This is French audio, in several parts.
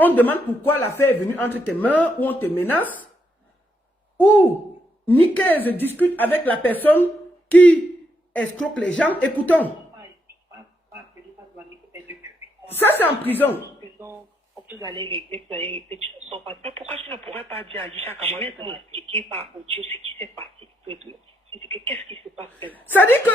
On demande pourquoi l'affaire est venue entre tes mains, ou on te menace, ou Nicaise discute avec la personne qui escroque les gens. Écoutons. Ça, c'est en prison. Vous allez régler, tu ne sors pas. Mais pourquoi tu ne pourrais pas dire à Aïcha comment je vais t'expliquer par audio ce qui s'est passé? Qu'est-ce qui se passe? Ça dit que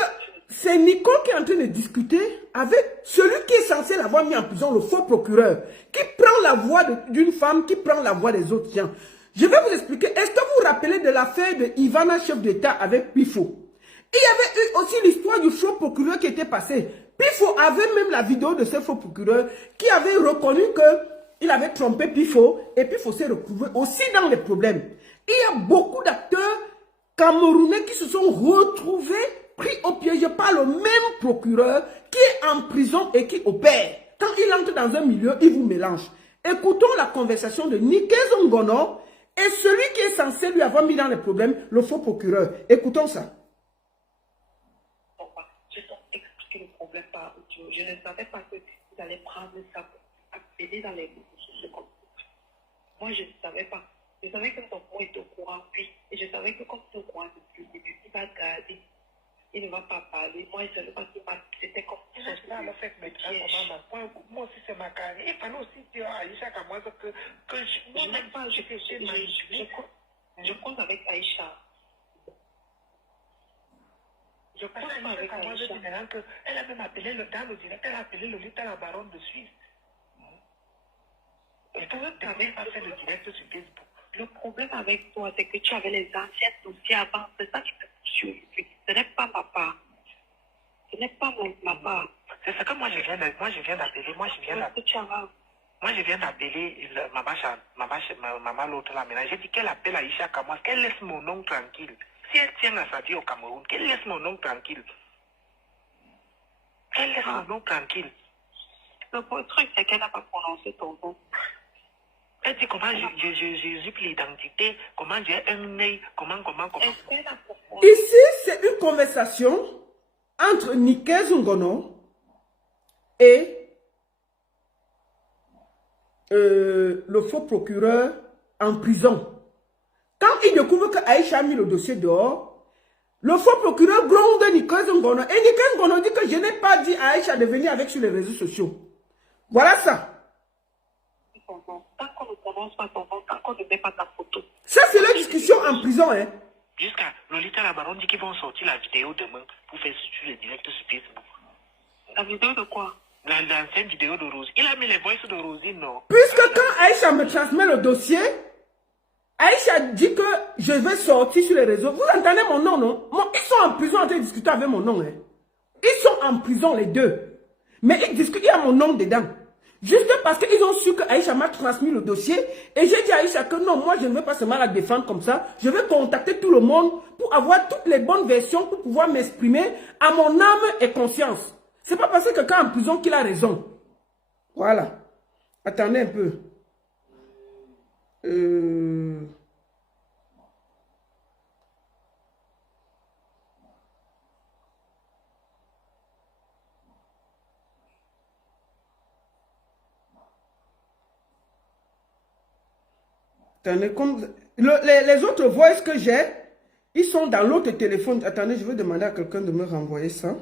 c'est Nico qui est en train de discuter avec celui qui est censé l'avoir mis en prison, le faux procureur, qui prend la voix d'une femme, qui prend la voix des autres gens. Je vais vous expliquer. Est-ce que vous vous rappelez de l'affaire de Ivana, chef d'État, avec Pifo? Il y avait eu aussi l'histoire du faux procureur qui était passé. Pifo avait même la vidéo de ce faux procureur qui avait reconnu qu'il avait trompé Pifo et Pifo s'est retrouvé aussi dans les problèmes. Il y a beaucoup d'acteurs camerounais qui se sont retrouvés pris au piège par le même procureur qui est en prison et qui opère. Quand il entre dans un milieu, il vous mélange. Écoutons la conversation de Nicaise Ngono et celui qui est censé lui avoir mis dans les problèmes, le faux procureur. Écoutons ça. Je t'ai expliqué le problème par audio. Je ne savais pas que vous allez prendre ça pour appeler dans les réseaux sociaux. Moi, je ne savais pas. Je savais que ton père était au courant, oui. Et je savais que comme tu es au courant depuis le début, il va garder. Il ne va pas parler. Moi, je ne savais pas que c'était comme ça. Là, le fait de mettre moi aussi, c'est ma carrière. Il fallait aussi dire à Aïcha qu'à moi que je n'aime pas, je compte avec Aïcha. Je pense avec Aïcha. Elle a même appelé dans le direct, elle a appelé le lit à la baronne de Suisse. Et toi, tu n'avais pas fait le direct sur Facebook. Le problème avec toi, c'est que tu avais les anciens dossiers avant. C'est ça qui te poursuit. Ce n'est pas ma part. Ce n'est pas ma part. C'est ce que moi je viens d'appeler. Moi je viens d'appeler maman l'autre là maintenant. J'ai dit qu'elle appelle Aïcha Kamois, qu'elle laisse mon nom tranquille. Si elle tient à sa vie au Cameroun, qu'elle laisse mon nom tranquille. Elle laisse mon nom tranquille. Le truc, c'est qu'elle n'a pas prononcé ton nom. Elle dit comment j'usurpe l'identité, comment j'ai un œil, comment. Ici, c'est une conversation entre Nicaise Ngono et le faux procureur en prison. Quand il découvre que Aïcha a mis le dossier dehors, le faux procureur gronde Nicaise Ngono. Et Nicaise Ngono dit que je n'ai pas dit à Aïcha de venir avec sur les réseaux sociaux. Voilà ça. Tant qu'on ne prononce pas ton nom, tant qu'on ne met pas ta photo. Ça, c'est la discussion en prison, hein. Jusqu'à Lolita la baronne dit qu'ils vont sortir la vidéo demain pour faire sur le direct sur Facebook. La vidéo de quoi? L'ancienne vidéo de Rosine. Il a mis les voices de Rosine, non? Puisque quand Aïcha me transmet le dossier, Aïcha dit que je vais sortir sur les réseaux. Vous entendez mon nom, non? Ils sont en prison en train de discuter avec mon nom, hein. Ils sont en prison, les deux. Mais ils discutent, il y a mon nom dedans. Juste parce qu'ils ont su que Aïcha m'a transmis le dossier. Et j'ai dit à Aïcha que non, moi je ne veux pas seulement la défendre comme ça. Je vais contacter tout le monde pour avoir toutes les bonnes versions pour pouvoir m'exprimer à mon âme et conscience. C'est pas parce que quelqu'un en prison qu'il a raison. Voilà. Attendez un peu. Attendez, comme les autres voix que j'ai, ils sont dans l'autre téléphone. Attendez, je vais demander à quelqu'un de me renvoyer ça.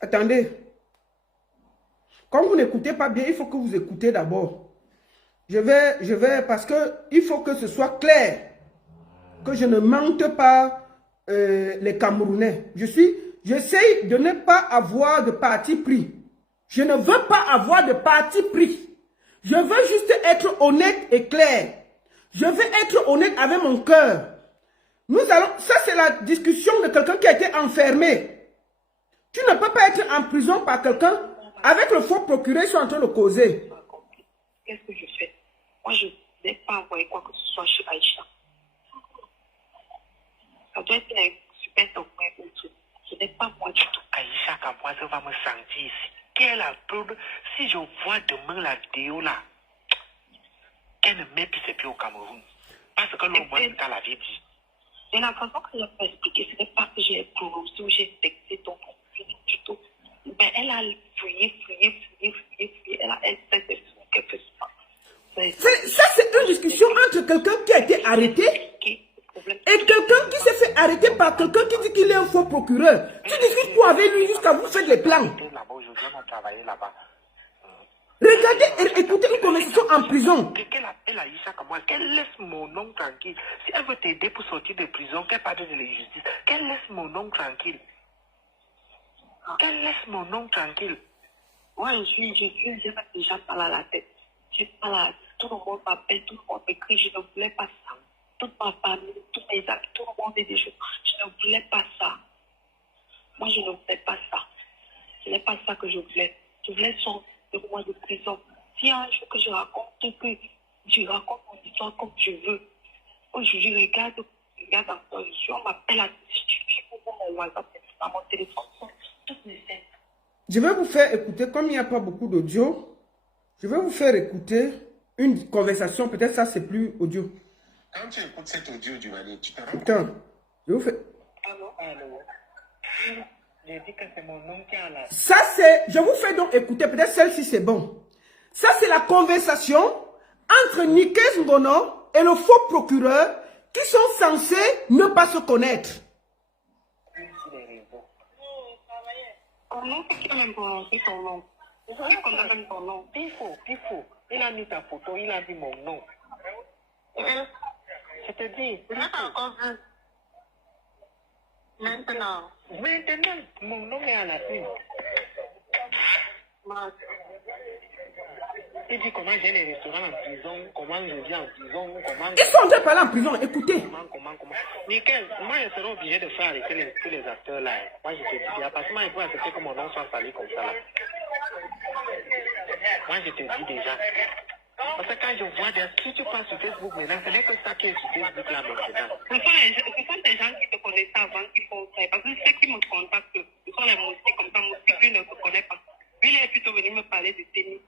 Attendez. Quand vous n'écoutez pas bien, il faut que vous écoutez d'abord. Je vais, parce que il faut que ce soit clair. Que je ne mente pas les Camerounais. J'essaye de ne pas avoir de parti pris. Je ne veux pas avoir de parti pris. Je veux juste être honnête et clair. Je veux être honnête avec mon cœur. Ça c'est la discussion de quelqu'un qui a été enfermé. Tu ne peux pas être en prison par quelqu'un avec le faux procureur, ils sont en train de causer. Qu'est-ce que je fais? Moi, je n'ai pas envoyé quoi que ce soit chez Aïcha. Ça doit être un super document ou tout. Ce n'est pas moi du tout. Aïcha, quand moi, je vais me sentir ici. Quelle a preuve? Si je vois demain la vidéo là, qu'elle ne met plus ses pieds au Cameroun. Parce que l'homme l'avait dit. Et la façon que je peux expliquer, ce n'est pas que j'ai prononcé ou j'ai texté ton profil du tout. Mais elle a fouillé. Elle sait quelque chose. Ça, c'est une discussion entre quelqu'un qui a été arrêté et quelqu'un qui s'est fait arrêter par quelqu'un qui dit qu'il est un faux procureur. Tu discutes quoi avec lui jusqu'à vous faire les plans? Regardez et écoutez une conversation en prison. Qu'elle appelle Aïcha comme moi, qu'elle laisse mon nom tranquille. Si elle veut t'aider pour sortir de prison, qu'elle parle de la justice, qu'elle laisse mon nom tranquille. Qu'elle laisse mon nom tranquille. Moi, j'ai déjà pas à la tête. J'ai pas la... Tout le monde m'appelle, tout le monde m'écrit, je ne voulais pas ça. Toute ma famille, tous mes amis, tout le monde est des choses. Je ne voulais pas ça. Moi, je ne voulais pas ça. Ce n'est pas ça que je voulais. Je voulais sortir de moi de prison. Si un jour que je raconte mon histoire comme je veux, aujourd'hui, regarde encore, on m'appelle à mon WhatsApp, à mon téléphone, toutes mes scènes. Je vais vous faire écouter, comme il n'y a pas beaucoup d'audio, je vais vous faire écouter une conversation, peut-être ça c'est plus audio. Quand tu écoutes cet audio du Mali, tu te rends compte. Attends, je vous fais... Allô. J'ai dit que c'est mon nom qui a la... Ça c'est, je vous fais donc écouter, peut-être celle-ci c'est bon. Ça c'est la conversation entre Nikes Ngono et le faux procureur qui sont censés ne pas se connaître. Comment c'est qu'il a même prononcé ton nom? Qui condamne ton nom? Pifo. Il a mis ta photo, il a dit mon nom. Je te dis. Je n'ai pas encore vu. Maintenant, mon nom est à la une. Il dit comment j'ai les restaurants en prison, comment je vis en prison, comment... Ils sont en train de parler en prison, écoutez. Comment. Nickel, moi je serai obligé de faire arrêter tous les acteurs là. Moi je te dis, parce que moi il faut accepter que mon nom soit sali comme ça là. Moi je te dis déjà. Parce que quand je vois des... Si tu passes sur Facebook maintenant, ce n'est que ça qui est sur Facebook là maintenant. Ce sont des gens qui te connaissent avant qui font ça. Parce que ceux qui me contactent, ce sont les moustiques comme ça. Moustique, lui ne se connaît pas. Lui, il est plutôt venu me parler de tennis.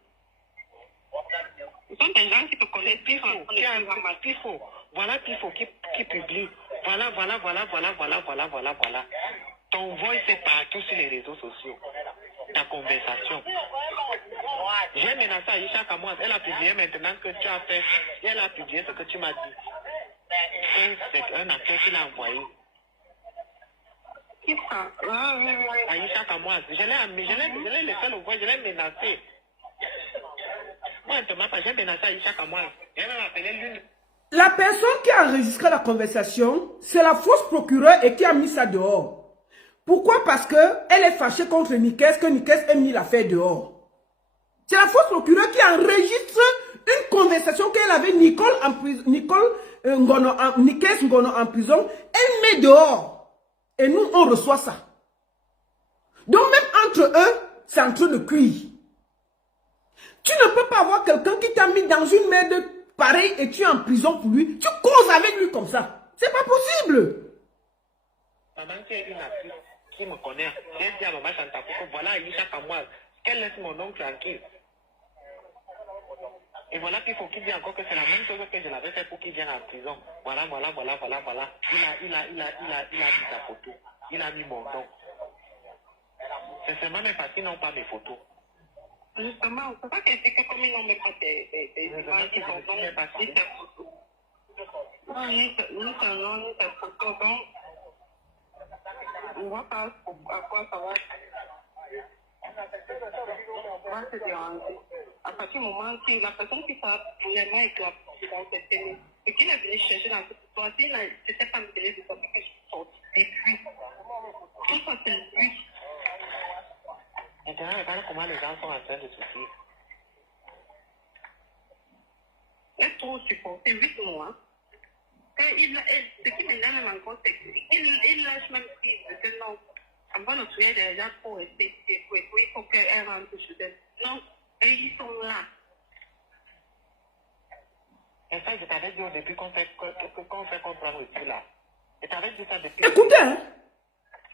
Ce sont des gens qui te connaissent. Pifo. Voilà Pifo qui publie. Voilà. Ton voice est partout sur les réseaux sociaux. Ta conversation. J'ai menacé Aïcha Kamoise. Elle a publié maintenant que tu as fait. Elle a publié ce que tu m'as dit. C'est un acteur qui l'a envoyé. Qui ça? Aïcha Kamoise. Je l'ai laissé le voir, je l'ai menacé. Moi, je ne m'appelle pas, j'ai menacé Aïcha Kamoise. J'ai même appelé l'une. La personne qui a enregistré la conversation, c'est la fausse procureure et qui a mis ça dehors. Pourquoi? Parce qu'elle est fâchée contre Nikes, que Nikes ait mis l'affaire dehors. C'est la fausse procureure qui enregistre une conversation qu'elle avait Nikes Ngono en prison. Elle met dehors. Et nous, on reçoit ça. Donc même entre eux, c'est en train de cuire. Tu ne peux pas avoir quelqu'un qui t'a mis dans une merde pareille et tu es en prison pour lui. Tu causes avec lui comme ça. C'est pas possible. Maman, tu es une actrice qui me connaît. J'ai dit à maman Chantapo que voilà Aïcha Kamoise, qu'elle laisse mon nom tranquille. Et voilà qu'il faut qu'il dise encore que c'est la même chose que je l'avais fait pour qu'il vienne en prison. Voilà. Il a mis sa photo. Il a mis mon nom. C'est seulement mes parce qu'ils n'ont pas mes photos. Justement, on ne peut pas critiquer comme ils n'ont même pas des images qui sont dans les papiers. Ni son nom, ni sa photo. Donc, on voit pas à quoi ça va. Moi, c'est dérangé. À partir du moment où la personne qui sera vraiment éclatée dans cette télé, et qui est venue chercher dans cette histoire, si c'était pas une télé de ça, que je sorte. Et puis, tout ça, c'est lui. Maintenant, regarde comment les gens sont en train de souffrir. Il est trop supporté 8 mois. Quand ce qui me donne encore, c'est qu'il lâche même prise. Que non, avant de tuer les gens pour rester, il faut qu'elle rentre chez elle. Non, ils sont là. Et ça, je t'avais dit au début qu'on fait comprendre aussi là. Je t'avais dit ça depuis. Écoutez, hein.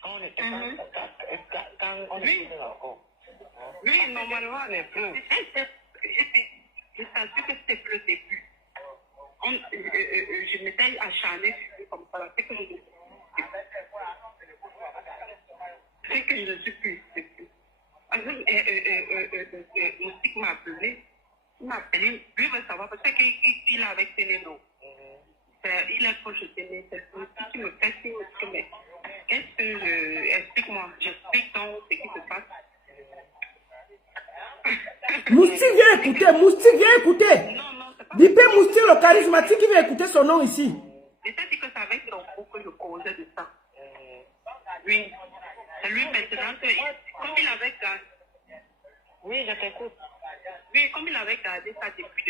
Quand on était encore. Oui, normalement, les preuves. Je t'assure que c'était le début. Je m'étais acharnée sur lui comme ça. C'est que je ne suis plus. Moustique m'a appelé. Il m'a appelé. Lui veut savoir parce qu'il est avec Téléno. Il est proche de Téléno. C'est Moustique qui me fait signe. Mais est-ce que explique-moi. J'explique donc ce qui se passe. Moustique, viens écouter. Moustique, viens écouter. Non, c'est pas. Bipé Moustique, le charismatique, qui vient écouter son nom ici. Peut-être que c'est avec ton groupe que je causais de ça. Oui. C'est lui maintenant que, comme il avait gardé. Oui, je t'écoute. Oui, comme il avait gardé ça depuis,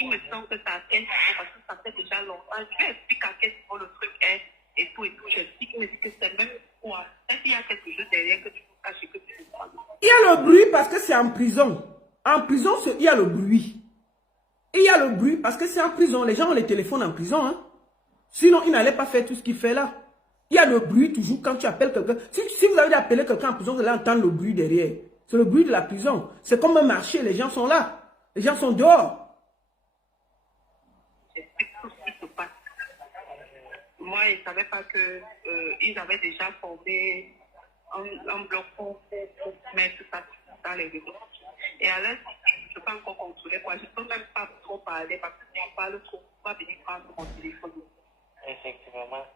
il me semble que ça a quel niveau, parce que ça fait déjà longtemps. Je lui explique à quel niveau le truc est et tout. J'explique, mais que c'est même quoi. Est-ce qu'il y a quelque chose derrière que tu peux cacher, que tu ne sais pas? Il y a le bruit parce que c'est en prison. En prison, il y a le bruit. Et il y a le bruit parce que c'est en prison. Les gens ont les téléphones en prison. Hein. Sinon, ils n'allaient pas faire tout ce qu'il fait là. Il y a le bruit toujours quand tu appelles quelqu'un. Si vous avez appelé quelqu'un en prison, vous allez entendre le bruit derrière. C'est le bruit de la prison. C'est comme un marché. Les gens sont là. Les gens sont dehors. J'explique tout ce qui se passe. Moi, je ne savais pas qu'ils avaient déjà formé un bloc pour mettre ça dans les réseaux. Et alors, je ne peux pas encore contrôler quoi. Je ne peux même pas trop parler parce que si on parle trop, on va venir prendre mon téléphone. Effectivement.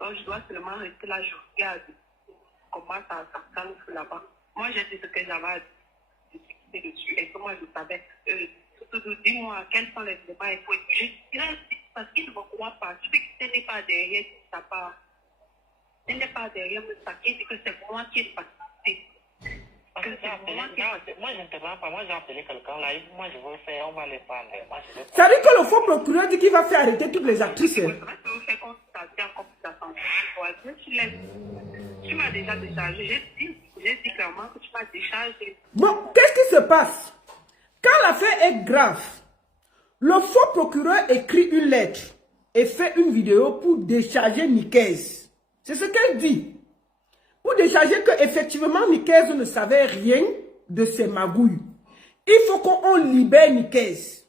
Donc, je dois seulement rester là, je regarde comment ça calme là-bas. Moi, j'ai dit ce que j'avais discuté dessus et que moi, je savais. Dis-moi, quels sont les éléments et tout. Parce qu'il ne me croit pas. Je sais que ce n'est pas derrière sa part. Ce n'est pas derrière me saquer, c'est que c'est moi qui ai participé. Moi, je ne te rends pas. Moi, j'ai appelé quelqu'un là. Moi, je veux faire, on va les prendre. Ça veut dire que le faux procureur dit qu'il va faire arrêter toutes les actrices. C'est vrai que vous faites constater en compensation. Tu m'as déjà déchargé. J'ai dit clairement que tu m'as déchargé. Bon, qu'est-ce qui se passe? Quand l'affaire est grave, le faux procureur écrit une lettre et fait une vidéo pour décharger Nicaise. C'est ce qu'elle dit. Pour décharger qu'effectivement Nicaise ne savait rien de ses magouilles. Il faut qu'on libère Nicaise.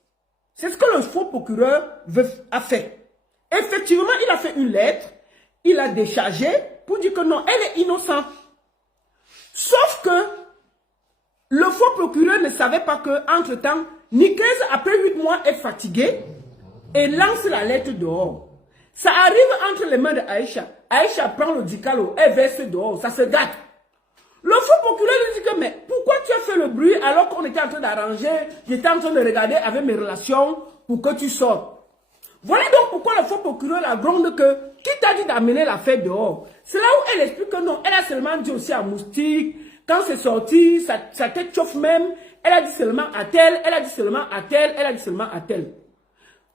C'est ce que le faux procureur a fait. Effectivement, il a fait une lettre, il a déchargé pour dire que non, elle est innocente. Sauf que le faux procureur ne savait pas qu'entre-temps, Nicaise, après 8 mois, est fatiguée et lance la lettre dehors. Ça arrive entre les mains de Aïcha. Aïcha prend le dicalo, elle verse dehors, ça se gâte. Le faux procureur lui dit que, mais pourquoi tu as fait le bruit alors qu'on était en train d'arranger, j'étais en train de regarder avec mes relations pour que tu sortes. Voilà donc pourquoi le faux procureur la gronde que, qui t'a dit d'amener l'affaire dehors? C'est là où elle explique que non, elle a seulement dit aussi à Moustique, quand c'est sorti, sa tête chauffe même, elle a dit seulement à tel, elle a dit seulement à tel, elle a dit seulement à tel.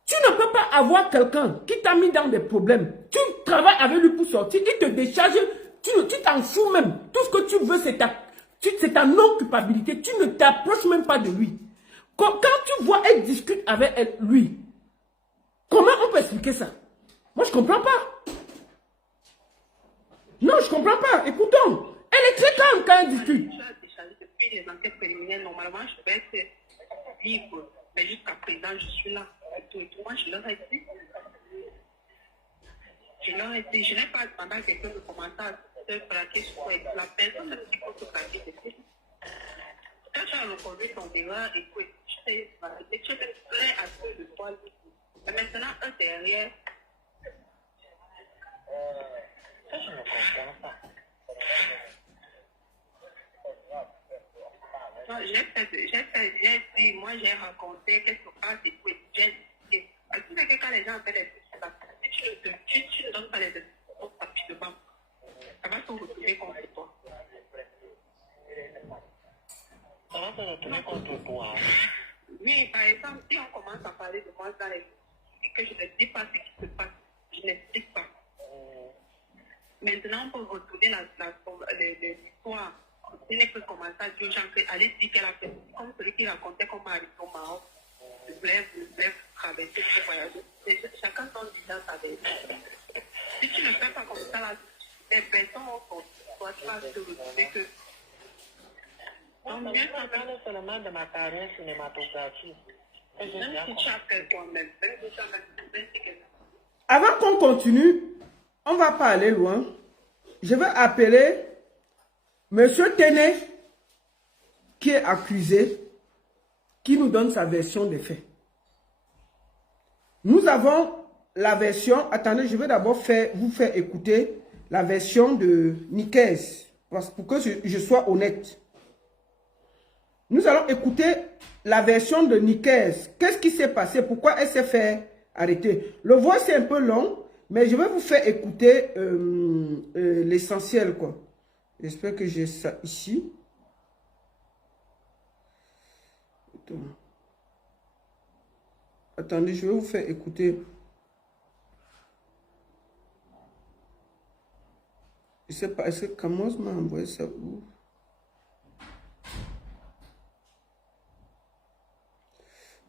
Tu ne peux pas avoir quelqu'un qui t'a mis dans des problèmes. Tu travailles avec lui pour sortir, il te décharge, tu t'en fous même. Tout ce que tu veux, c'est ta non-culpabilité. Tu ne t'approches même pas de lui. Quand tu vois, elle discute avec lui. Comment on peut expliquer ça? Moi, je ne comprends pas. Non, je ne comprends pas. Écoutons. Elle est très calme quand elle discute. Depuis les enquêtes préliminaires, normalement, je vais être libre. Mais jusqu'à présent, je suis là. Moi, je leur ai dit. Je n'ai pas demandé à quelqu'un de commencer à se braquer sur la personne ne peut pas se braquer. Quand tu as reconnu ton erreur, écoute, tu es prêt à ce de toi. Mais maintenant, eux derrière. Ça, je ne comprends pas. J'ai dit, moi j'ai raconté qu'est-ce qui se passe et tout. J'ai dit, quand les gens appellent les choses, si tu ne donnes pas les explications rapidement, ça va se retourner contre toi. Ça va se retourner contre toi. Oui, par exemple, si on commence à parler de moi dans les et que je ne dis pas ce qui se passe, je n'explique pas. Maintenant, pour retourner l'histoire, il n'est plus commencer à dire aux gens qu'elle dit qu'elle a fait comme celui qui racontait qu'on m'a arrivé au Maroc. Je voulais traverser ce voyage. Chacun son disant sa vérité. Si tu ne fais pas comme ça, là, les personnes ont toi, tu vas te retrouver que. On vient de parler seulement de ma carrière cinématographique. Même si tu as fait toi-même, même si tu as fait. Avant qu'on continue, on ne va pas aller loin. Je vais appeler Monsieur Téné, qui est accusé, qui nous donne sa version des faits. Nous avons la version, attendez, je vais d'abord vous faire écouter la version de Nikes, pour que je sois honnête. Nous allons écouter la version de Nikes. Qu'est-ce qui s'est passé? Pourquoi elle s'est fait arrêter? Le voix c'est un peu long, mais je vais vous faire écouter l'essentiel, quoi. J'espère que j'ai ça ici. Attendez, je vais vous faire écouter. Je ne sais pas, est-ce que Camos m'a envoyé ça où?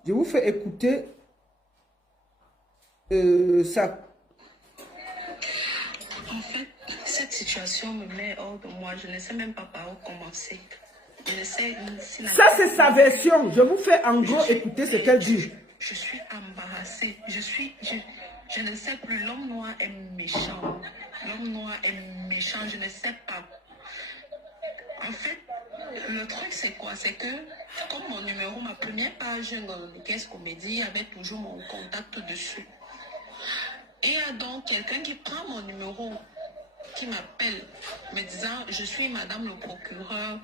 Je vous fais écouter ça. En fait, cette situation me met hors de moi. Je ne sais même pas par où commencer. Ça, c'est sa version. Je vous fais en gros écouter ce qu'elle dit. Je suis embarrassée. Je ne sais plus. L'homme noir est méchant. L'homme noir est méchant. Je ne sais pas. En fait, le truc, c'est quoi? C'est que, comme mon numéro, ma première page dans le Caisse Comédie avait toujours mon contact dessus. Et il y a donc quelqu'un qui prend mon numéro, qui m'appelle, me disant, je suis madame le procureur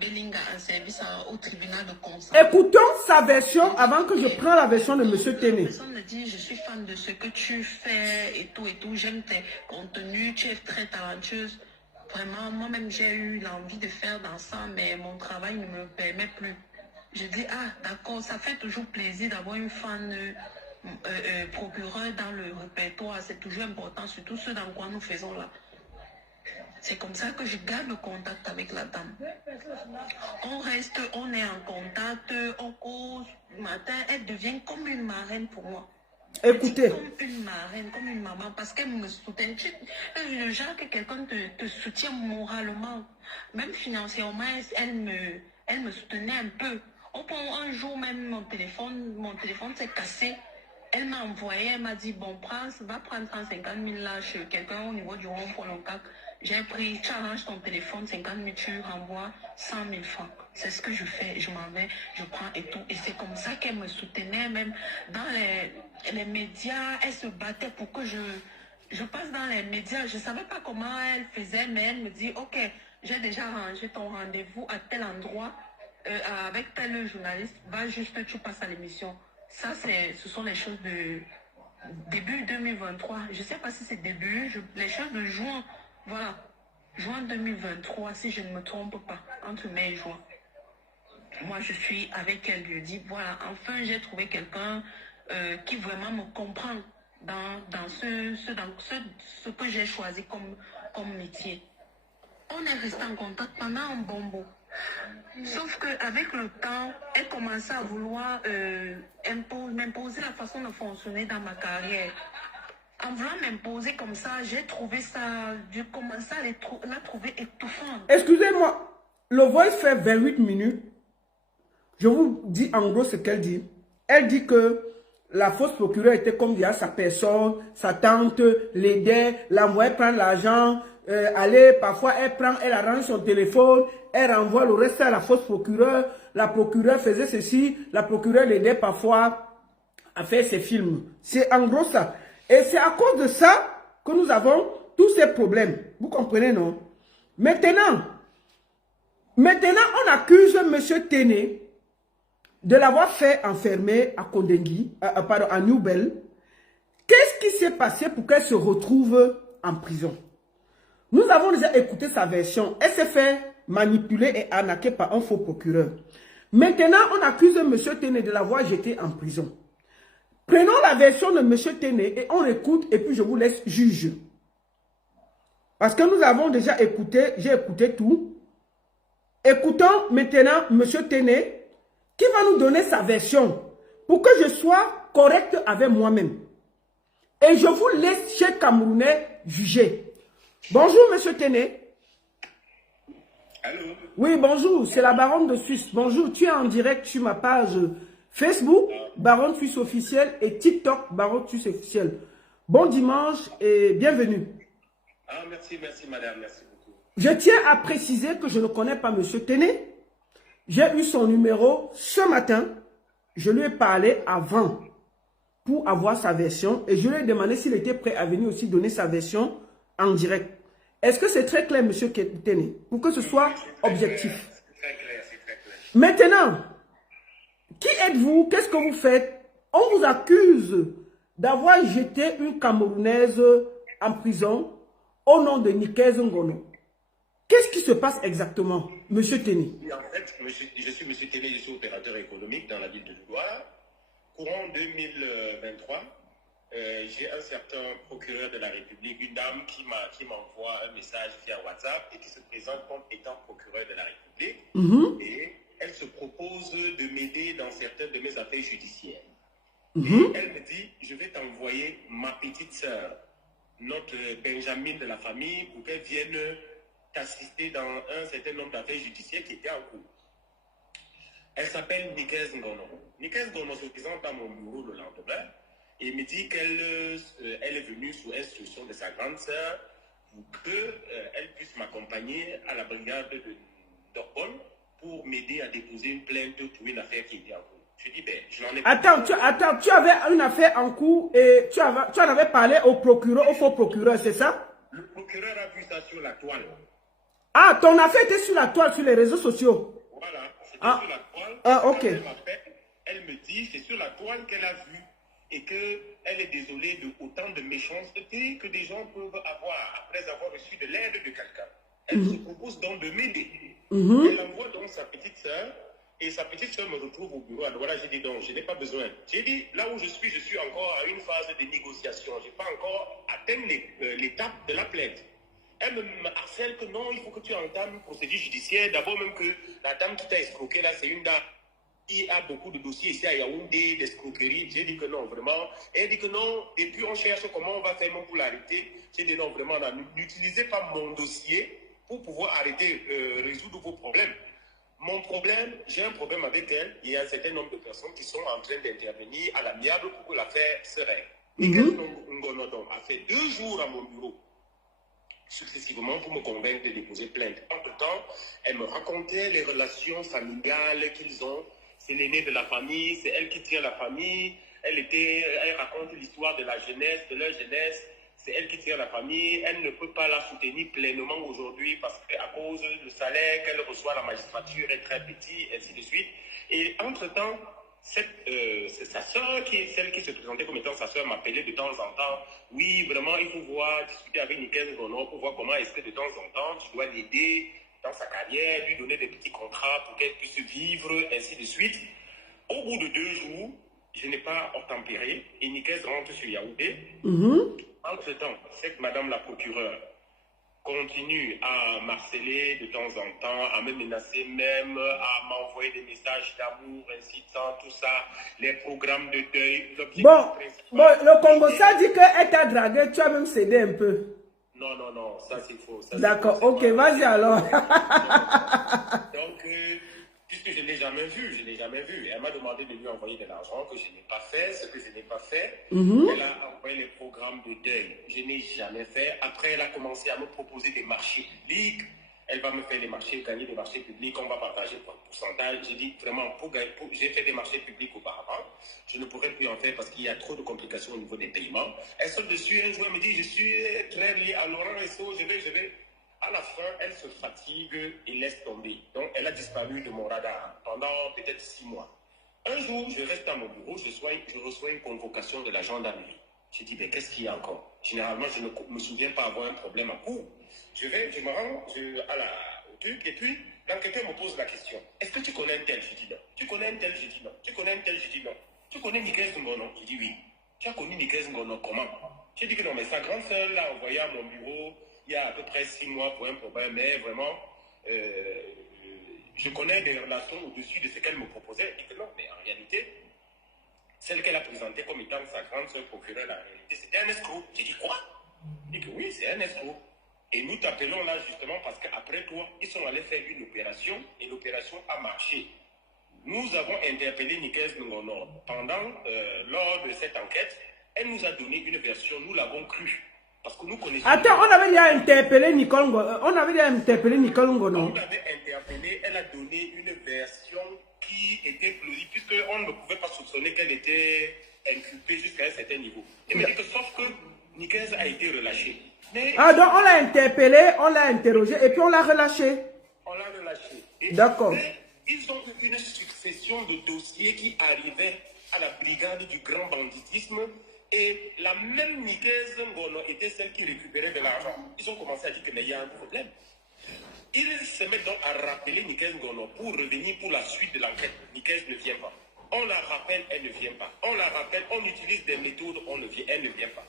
Bellinga en service au tribunal de Consent. Écoutons sa version avant que je prenne la version de M. Téné. La personne me dit, je suis fan de ce que tu fais et tout, j'aime tes contenus, tu es très talentueuse. Vraiment, moi-même, j'ai eu l'envie de faire dans ça, mais mon travail ne me le permet plus. Je dis, ah, d'accord, ça fait toujours plaisir d'avoir une fan procureur dans le répertoire. C'est toujours important, surtout ce dans quoi nous faisons là. C'est comme ça que je garde le contact avec la dame. On est en contact, on cause. Le matin, elle devient comme une marraine pour moi. Écoutez. Comme une marraine, comme une maman, parce qu'elle me soutient. Le genre que quelqu'un te soutient moralement, même financièrement, elle me soutenait un peu. Un jour même, mon téléphone s'est cassé. Elle m'a envoyé, elle m'a dit, bon, va prendre 150 000 là chez quelqu'un au niveau du rond-point local. J'ai pris, challenge ton téléphone, 50 000, tu renvoies 100 000 francs. C'est ce que je fais, je m'en vais, je prends et tout. Et c'est comme ça qu'elle me soutenait, même dans les médias, elle se battait pour que je passe dans les médias. Je ne savais pas comment elle faisait, mais elle me dit, ok, j'ai déjà rangé ton rendez-vous à tel endroit, avec tel journaliste, va juste, tu passes à l'émission. Ça, ce sont les choses de début 2023. Je ne sais pas si c'est début, les choses de juin, voilà, juin 2023, si je ne me trompe pas, entre mai et juin. Moi, je suis avec elle, je dis, voilà, enfin, j'ai trouvé quelqu'un qui vraiment me comprend dans ce que j'ai choisi comme métier. On est resté en contact pendant un bon bout. Sauf qu'avec le temps, elle commençait à vouloir m'imposer la façon de fonctionner dans ma carrière. En voulant m'imposer comme ça, j'ai commencé à la trouver étouffante. Excusez-moi, le voice fait 28 minutes. Je vous dis en gros ce qu'elle dit. Elle dit que la fausse procureure était comme via sa personne, sa tante l'aidait, l'envoyait prendre l'argent, parfois elle arrange son téléphone, elle renvoie le reste à la fausse procureure, la procureure faisait ceci, la procureure l'aidait parfois à faire ses films. C'est en gros ça. Et c'est à cause de ça que nous avons tous ces problèmes. Vous comprenez, non? Maintenant, on accuse M. Téné de l'avoir fait enfermer à Kondengui, à Newbel. Qu'est-ce qui s'est passé pour qu'elle se retrouve en prison? Nous avons déjà écouté sa version. Elle s'est fait manipuler et arnaquer par un faux procureur. Maintenant, on accuse M. Téné de l'avoir jeté en prison. Prenons la version de M. Téné et on écoute et puis je vous laisse juger. Parce que nous avons déjà écouté, j'ai écouté tout. Écoutons maintenant M. Téné qui va nous donner sa version pour que je sois correct avec moi-même. Et je vous laisse chez Camerounais juger. Bonjour, M. Téné. Allô? Oui, bonjour, c'est la Baronne de Suisse. Bonjour, tu es en direct sur ma page Facebook, Baronne Suisse officielle, et TikTok, Baronne Suisse officielle. Bon dimanche et bienvenue. Ah, merci madame, merci beaucoup. Je tiens à préciser que je ne connais pas M. Téné. J'ai eu son numéro ce matin. Je lui ai parlé avant pour avoir sa version et je lui ai demandé s'il était prêt à venir aussi donner sa version en direct. Est-ce que c'est très clair, M. Téné, pour que ce soit objectif? C'est très clair, c'est très clair. Maintenant, qui êtes-vous? Qu'est-ce que vous faites? On vous accuse d'avoir jeté une Camerounaise en prison au nom de Nikez Ngono. Qu'est-ce qui se passe exactement, M. Téné? Oui, en fait, je suis M. Téné, je suis opérateur économique dans la ville de Douala. Courant 2023, j'ai un certain procureur de la République, une dame qui m'envoie un message via WhatsApp et qui se présente comme étant procureur de la République. Et elle se propose de m'aider dans certaines de mes affaires judiciaires. Et elle me dit, je vais t'envoyer ma petite sœur, notre Benjamin de la famille, pour qu'elle vienne t'assister dans un certain nombre d'affaires judiciaires qui étaient en cours. Elle s'appelle Nikez Ngono. Nikez Ngono se présente à mon bureau le lendemain et me dit qu'elle elle est venue sous instruction de sa grande sœur pour qu'elle puisse m'accompagner à la brigade de Dorpon pour m'aider à déposer une plainte pour une affaire qui était en cours. Je dis, ben, je n'en ai pas... Attends, tu avais une affaire en cours et tu en avais parlé au procureur, au faux procureur, c'est ça? Le procureur a vu ça sur la toile. Ah, ton affaire était sur la toile, sur les réseaux sociaux. Voilà, c'était sur la toile. Ah, ok. Quand elle m'appelle, elle me dit, c'est sur la toile qu'elle a vu et qu'elle est désolée de autant de méchanceté que des gens peuvent avoir après avoir reçu de l'aide de quelqu'un. Elle se propose donc de m'aider. Elle envoie donc sa petite sœur et sa petite sœur me retrouve au bureau. Alors voilà, j'ai dit donc, je n'ai pas besoin. J'ai dit, là où je suis encore à une phase de négociation. Je n'ai pas encore atteint l'étape de la plainte. Elle me harcèle que non, il faut que tu entames une procédure judiciaire. D'abord même que la dame qui t'a escroqué là, c'est une dame qui a beaucoup de dossiers ici à Yaoundé, d'escroquerie. J'ai dit que non, vraiment. Elle dit que non, et puis on cherche comment on va faire pour l'arrêter. J'ai dit non, vraiment, n'utilisez pas mon dossier pour pouvoir arrêter, résoudre vos problèmes. Mon problème, j'ai un problème avec elle. Il y a un certain nombre de personnes qui sont en train d'intervenir à l'amiable pour que l'affaire se règle. Nikez Ngono a fait 2 jours à mon bureau successivement pour me convaincre de déposer plainte. Entre-temps, elle me racontait les relations familiales qu'ils ont. C'est l'aîné de la famille, c'est elle qui tient la famille. Elle raconte l'histoire de la jeunesse, de leur jeunesse. C'est elle qui tient la famille. Elle ne peut pas la soutenir pleinement aujourd'hui parce qu'à cause du salaire qu'elle reçoit à la magistrature est très petit, ainsi de suite. Et entre-temps, c'est sa soeur, celle qui se présentait comme étant sa soeur, m'appelait de temps en temps. Oui, vraiment, il faut discuter avec Nikez Ngono pour voir comment est-ce que de temps en temps, tu dois l'aider dans sa carrière, lui donner des petits contrats pour qu'elle puisse vivre, ainsi de suite. Au bout de 2 jours, je n'ai pas obtempéré et Nikez rentre sur Yaoundé. Entre-temps, cette madame la procureure continue à m'harceler de temps en temps, à me menacer même, à m'envoyer des messages d'amour, incitant, tout ça, les programmes de deuil. Bon, le Congo, ça dit qu'elle t'a dragué, tu as même cédé un peu. Non, ça c'est faux. D'accord, ok, vas-y alors. Donc, puisque je ne l'ai jamais vu, elle m'a demandé de lui envoyer de l'argent que je n'ai pas fait, ce que je n'ai pas fait. Elle a envoyé les programmes de deuil, je n'ai jamais fait. Après, elle a commencé à me proposer des marchés publics. Elle va me faire des marchés, gagner des marchés publics, on va partager pour un pourcentage. J'ai dit vraiment, j'ai fait des marchés publics auparavant, je ne pourrais plus en faire parce qu'il y a trop de complications au niveau des paiements. Elle saute dessus, un jour, elle me dit, je suis très lié à Laurent Resso, je vais. À la fin, elle se fatigue et laisse tomber. Donc, elle a disparu de mon radar pendant peut-être 6 mois. Un jour, je reste à mon bureau, je reçois une convocation de la gendarmerie. Je dis, mais qu'est-ce qu'il y a encore? Généralement, je ne me souviens pas avoir un problème en cours. Je me rends au truc et puis l'enquêteur me pose la question. Est-ce que tu connais un tel? Je dis non. Tu connais un tel? Je dis non. Tu connais un tel? Je dis non. Tu connais Nikez Ngono? Je dis oui. Tu as connu Nikez Ngono comment? J'ai dit que non, mais sa grande sœur l'a envoyé à mon bureau il y a à peu près 6 mois pour un problème, mais vraiment, je connais des relations au-dessus de ce qu'elle me proposait. Et que non, mais en réalité, celle qu'elle a présentée comme étant sa grande sœur procureure, la réalité, c'était un escroc. J'ai dit quoi? Il dit que oui, c'est un escroc. Et nous t'appelons là justement parce qu'après toi, ils sont allés faire une opération et l'opération a marché. Nous avons interpellé Nikes Ngono lors de cette enquête. Elle nous a donné une version, nous l'avons cru. Parce que nous connaissons... Attends, on avait déjà interpellé Nicole Ngono. On avait déjà interpellé Nicole Ngono. On l'avait interpellé, elle a donné une version qui était plausible, puisqu'on ne pouvait pas soupçonner qu'elle était inculpée jusqu'à un certain niveau. Elle me dit que sauf que Nikes a été relâché. Mais ah, donc on l'a interpellé, on l'a interrogé et puis on l'a relâché. On l'a relâché. D'accord. Ils ont eu une succession de dossiers qui arrivaient à la brigade du grand banditisme et la même Nikes Ngono était celle qui récupérait de l'argent. Ils ont commencé à dire qu'il y a un problème. Ils se mettent donc à rappeler Nikes Ngono pour revenir pour la suite de l'enquête. Nikes ne vient pas. On la rappelle, elle ne vient pas. On la rappelle, on utilise des méthodes, elle ne vient pas.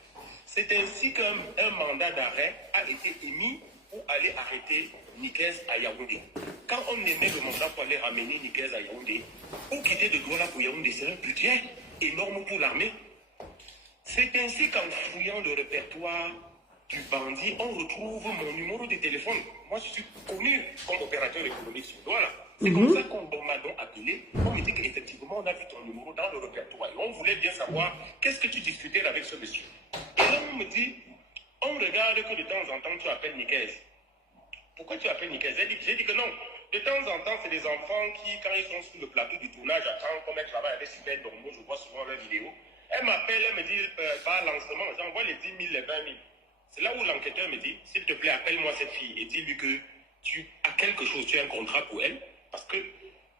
C'est ainsi qu'un mandat d'arrêt a été émis pour aller arrêter Nikes à Yaoundé. Quand on émet le mandat pour aller ramener Nikes à Yaoundé, pour quitter de Douala pour Yaoundé, c'est un budget énorme pour l'armée. C'est ainsi qu'en fouillant le répertoire du bandit, on retrouve mon numéro de téléphone. Moi, je suis connu comme opérateur économique sur Douala. C'est comme ça qu'on m'a donc appelé. On me dit qu'effectivement, on a vu ton numéro dans le répertoire. Et on voulait bien savoir qu'est-ce que tu discutais avec ce monsieur. Et là, on me dit, on regarde que de temps en temps, tu appelles Nikes. Pourquoi tu appelles Nikes? J'ai dit que non. De temps en temps, c'est des enfants qui, quand ils sont sur le plateau du tournage, attendent comme elles travaillent avec Super Dombo, je vois souvent leurs vidéos. Elle m'appelle, elle me dit, par lancement, j'envoie les 10 000, les 20 000. C'est là où l'enquêteur me dit, s'il te plaît, appelle-moi cette fille et dis-lui que tu as quelque chose, tu as un contrat pour elle, parce que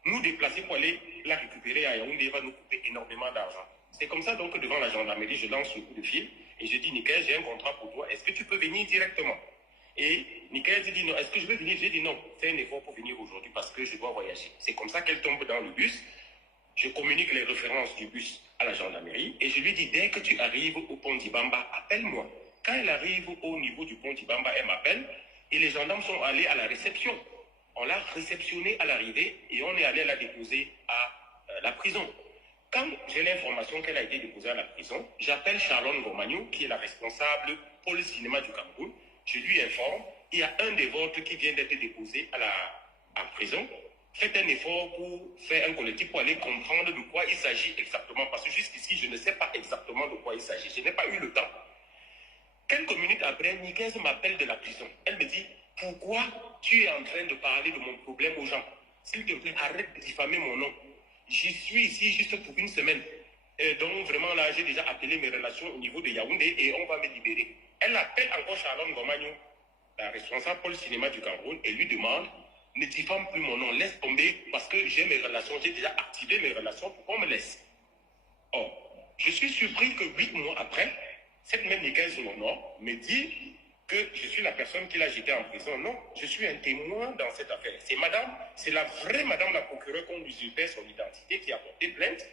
nous déplacer pour aller la récupérer à Yaoundé va nous coûter énormément d'argent. C'est comme ça donc que devant la gendarmerie, je lance le coup de fil et je dis, Nikes, j'ai un contrat pour toi, est-ce que tu peux venir directement? Et Nikes dit non, est-ce que je veux venir? J'ai dit non, fais un effort pour venir aujourd'hui parce que je dois voyager. C'est comme ça qu'elle tombe dans le bus. Je communique les références du bus à la gendarmerie et je lui dis, dès que tu arrives au pont d'Ibamba, appelle-moi. Quand elle arrive au niveau du pont d'Ibamba, elle m'appelle et les gendarmes sont allés à la réception. On l'a réceptionnée à l'arrivée et on est allé la déposer à la prison. Quand j'ai l'information qu'elle a été déposée à la prison, j'appelle Charlone Gomagno, qui est la responsable pôle cinéma du Cameroun. Je lui informe, il y a un des vôtres qui vient d'être déposé à prison. Faites un effort pour faire un collectif pour aller comprendre de quoi il s'agit exactement. Parce que jusqu'ici, je ne sais pas exactement de quoi il s'agit. Je n'ai pas eu le temps. Quelques minutes après, Nikes m'appelle de la prison. Elle me dit, pourquoi tu es en train de parler de mon problème aux gens? S'il te plaît, arrête de diffamer mon nom. J'y suis ici juste pour une semaine. Et donc, vraiment, là, j'ai déjà appelé mes relations au niveau de Yaoundé et on va me libérer. Elle appelle encore Charlone Gomagno, la responsable pôle cinéma du Cameroun, et lui demande, ne diffame plus mon nom, laisse tomber parce que j'ai mes relations, j'ai déjà activé mes relations pour qu'on me laisse. Or, je suis surpris que 8 mois après, cette même Nikes Ngono me dit que je suis la personne qui l'a jeté en prison. Non, je suis un témoin dans cette affaire. C'est la vraie madame la procureure qu'on usurpait son identité qui a porté plainte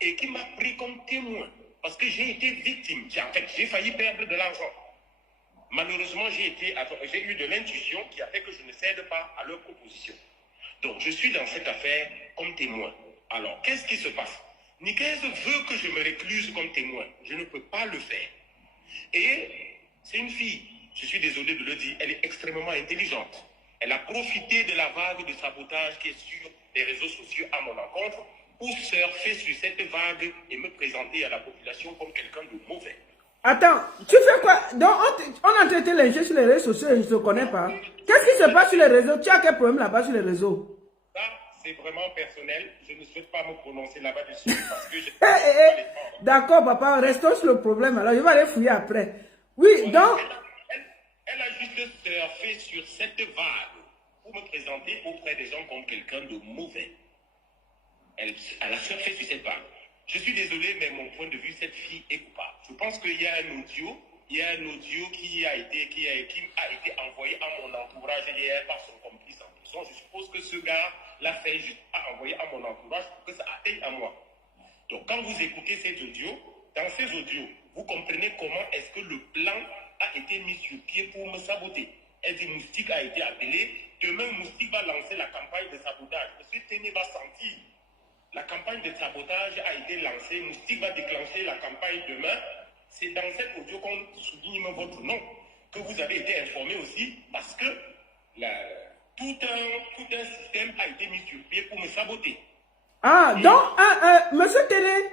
et qui m'a pris comme témoin parce que j'ai été victime. En fait, j'ai failli perdre de l'argent. Malheureusement, j'ai eu de l'intuition qui a fait que je ne cède pas à leur proposition. Donc, je suis dans cette affaire comme témoin. Alors, qu'est-ce qui se passe? Nikes veut que je me récluse comme témoin. Je ne peux pas le faire. Et c'est une fille, je suis désolé de le dire, elle est extrêmement intelligente. Elle a profité de la vague de sabotage qui est sur les réseaux sociaux à mon encontre pour surfer sur cette vague et me présenter à la population comme quelqu'un de mauvais. Attends, tu fais quoi? Donc, on a traité l'injure sur les réseaux sociaux et je ne te connais pas. Qu'est-ce qui se passe sur les réseaux? Tu as quel problème là-bas sur les réseaux? Ça, c'est vraiment personnel. Je ne souhaite pas me prononcer là-bas dessus parce que D'accord, papa, restons sur le problème. Alors, je vais aller fouiller après. Oui, donc... Elle a juste surfé sur cette vague pour me présenter auprès des gens comme quelqu'un de mauvais. Elle a surfé sur cette vague. Je suis désolé, mais mon point de vue, cette fille est coupable. Je pense qu'il y a un audio, qui a été envoyé à mon entourage hier par son complice en prison. Je suppose que ce gars l'a fait juste à envoyer à mon entourage pour que ça atteigne à moi. Donc, quand vous écoutez ces audios, dans ces audios, vous comprenez comment est-ce que le plan a été mis sur pied pour me saboter. Elle dit Moustique a été appelé. Demain, Moustique va lancer la campagne de sabotage. M. Téné va sentir. La campagne de sabotage a été lancée. Moustique va déclencher la campagne demain. C'est dans cet audio qu'on souligne votre nom. que vous avez été informé aussi, parce que tout un système a été mis sur pied pour me saboter. Ah, donc, monsieur Télé,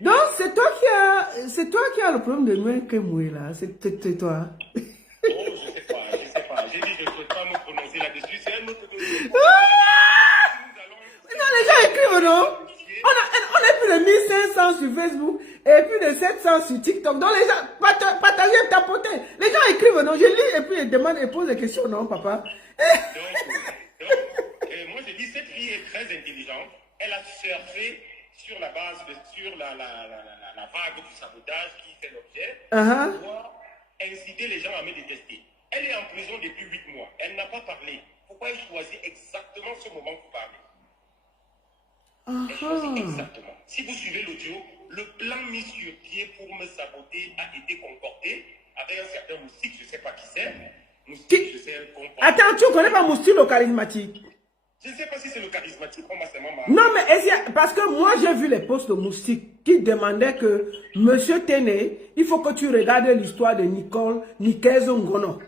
donc c'est toi qui as le problème de nous que moi là, c'est toi. Oh, je sais pas. J'ai dit je ne souhaite pas me prononcer là-dessus, c'est un autre dossier. Non, les gens écrivent, non? On est plus de 1500 sur Facebook et plus de 700 sur TikTok. Donc les gens partagez, tapotez. Les gens écrivent, non? Je lis et puis ils demandent et posent des questions, non, papa? Donc, moi je dis, cette fille est très intelligente. Elle a surfé sur la base sur la vague du sabotage qui fait l'objet pour inciter les gens à me détester. Elle est en prison depuis 8 mois. Elle n'a pas parlé. Pourquoi elle choisit exactement ce moment pour parler? Elle choisit exactement. Si vous suivez l'audio, le plan mis sur pied pour me saboter a été concocté avec un certain Moustique, je ne sais pas qui c'est. Moustique, je sais comprendre. Attends, tu ne connais pas Moustique le charismatique? Je ne sais pas si c'est le charismatique, on m'a seulement marre. Non, mais parce que moi j'ai vu les posts de Moustique qui demandaient que Monsieur Téné, il faut que tu regardes l'histoire de Nicaise Ngono.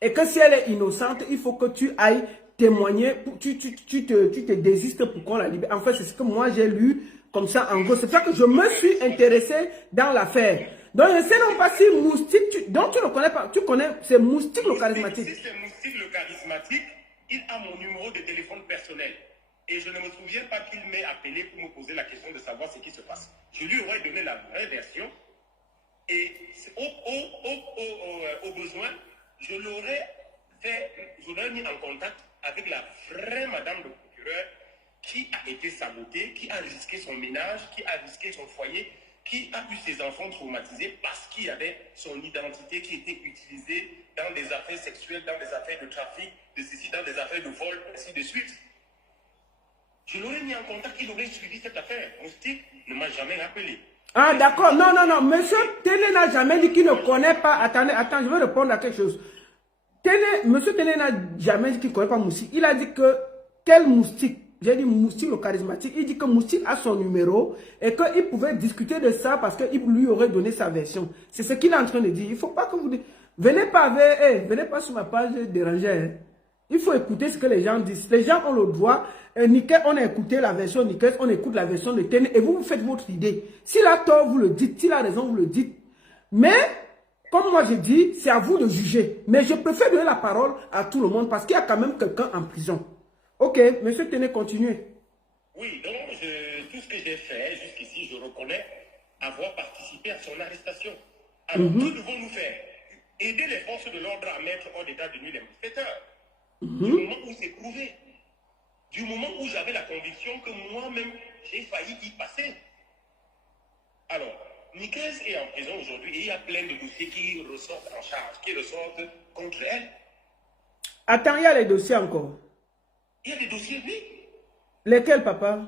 Et que si elle est innocente, il faut que tu ailles témoigner, tu te désistes pour qu'on la libère. En fait, c'est ce que moi j'ai lu comme ça en gros. C'est pour ça que je me suis intéressé dans l'affaire. Donc je ne sais non pas si Moustique, donc tu ne connais pas, tu connais, c'est Moustique le charismatique. Si c'est Moustique le charismatique, il a mon numéro de téléphone personnel. Et je ne me souviens pas qu'il m'ait appelé pour me poser la question de savoir ce qui se passe. Je lui aurais donné la vraie version. Et au besoin, je l'aurais mis en contact avec la vraie madame le procureur qui a été sabotée, qui a risqué son ménage, qui a risqué son foyer, qui a eu ses enfants traumatisés parce qu'il y avait son identité qui était utilisée dans des affaires sexuelles, dans des affaires de trafic, de ceci, dans des affaires de vol, ainsi de suite. Je l'aurais mis en contact, il aurait suivi cette affaire. Moustique ne m'a jamais rappelé. Ah d'accord, non, monsieur Télé n'a jamais dit qu'il ne connaît pas. Attends, je vais répondre à quelque chose. Monsieur Télé n'a jamais dit qu'il ne connaît pas Moustique. Il a dit que quel Moustique? J'ai dit Moustique le charismatique. Il dit que Moustique a son numéro et qu'il pouvait discuter de ça parce qu'il lui aurait donné sa version. C'est ce qu'il est en train de dire. Il ne faut pas que vous dites. Venez pas sur ma page déranger. Hein. Il faut écouter ce que les gens disent. Les gens ont le droit. Nickel, on a écouté la version Nickel, on écoute la version de Téné et vous faites votre idée. S'il a tort, vous le dites. S'il a raison, vous le dites. Mais, comme moi je dis, c'est à vous de juger. Mais je préfère donner la parole à tout le monde parce qu'il y a quand même quelqu'un en prison. Ok, monsieur Téné, continuez. Oui, donc tout ce que j'ai fait jusqu'ici, je reconnais avoir participé à son arrestation. Alors, que devons-nous faire? Aider les forces de l'ordre à mettre hors d'état de nuit les malfaiteurs. Du moment où c'est prouvé. Du moment où j'avais la conviction que moi-même, j'ai failli y passer. Alors, Nicaise est en prison aujourd'hui et il y a plein de dossiers qui ressortent en charge, qui ressortent contre elle. Attends, il y a les dossiers encore. Il y a des dossiers, oui. Lesquels, papa?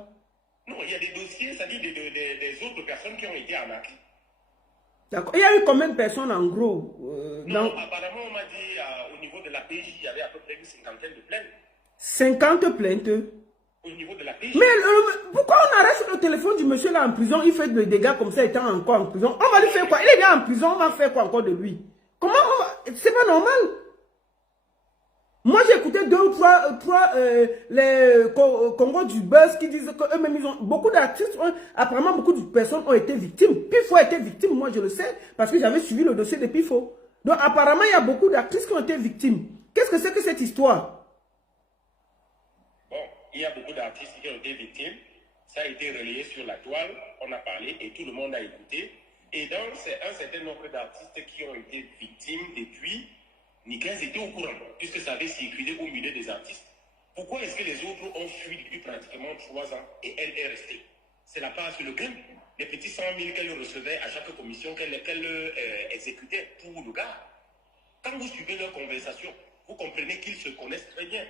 Non, il y a des dossiers, c'est-à-dire des autres personnes qui ont été arnaquées. D'accord. Il y a eu combien de personnes en gros Non, apparemment, on m'a dit au niveau de la PJ, il y avait à peu près une cinquantaine de plaintes. 50 plaintes? Au niveau de la PJ. Mais pourquoi on arrête le téléphone du monsieur là en prison? Il fait des dégâts comme ça étant encore en prison. On va lui faire quoi? Il est bien en prison, on va faire quoi encore de lui? Comment on va... C'est pas normal. Moi j'ai écouté 2 ou 3 les Congos du buzz qui disent qu'eux-mêmes ils ont... Beaucoup d'artistes, apparemment beaucoup de personnes ont été victimes. Pifo a été victime, moi je le sais, parce que j'avais suivi le dossier de Pifo. Donc apparemment il y a beaucoup d'artistes qui ont été victimes. Qu'est-ce que c'est que cette histoire? Bon, il y a beaucoup d'artistes qui ont été victimes. Ça a été relayé sur la toile, on a parlé et tout le monde a écouté. Et donc, c'est un certain nombre d'artistes qui ont été victimes depuis. Nicaise était au courant, puisque ça avait circulé au milieu des artistes. Pourquoi est-ce que les autres ont fui depuis pratiquement 3 ans et elle est restée? C'est la part sur le gain. Les petits 100 000 qu'elle recevait à chaque commission qu'elle exécutait pour le gars. Quand vous suivez leur conversation, vous comprenez qu'ils se connaissent très bien.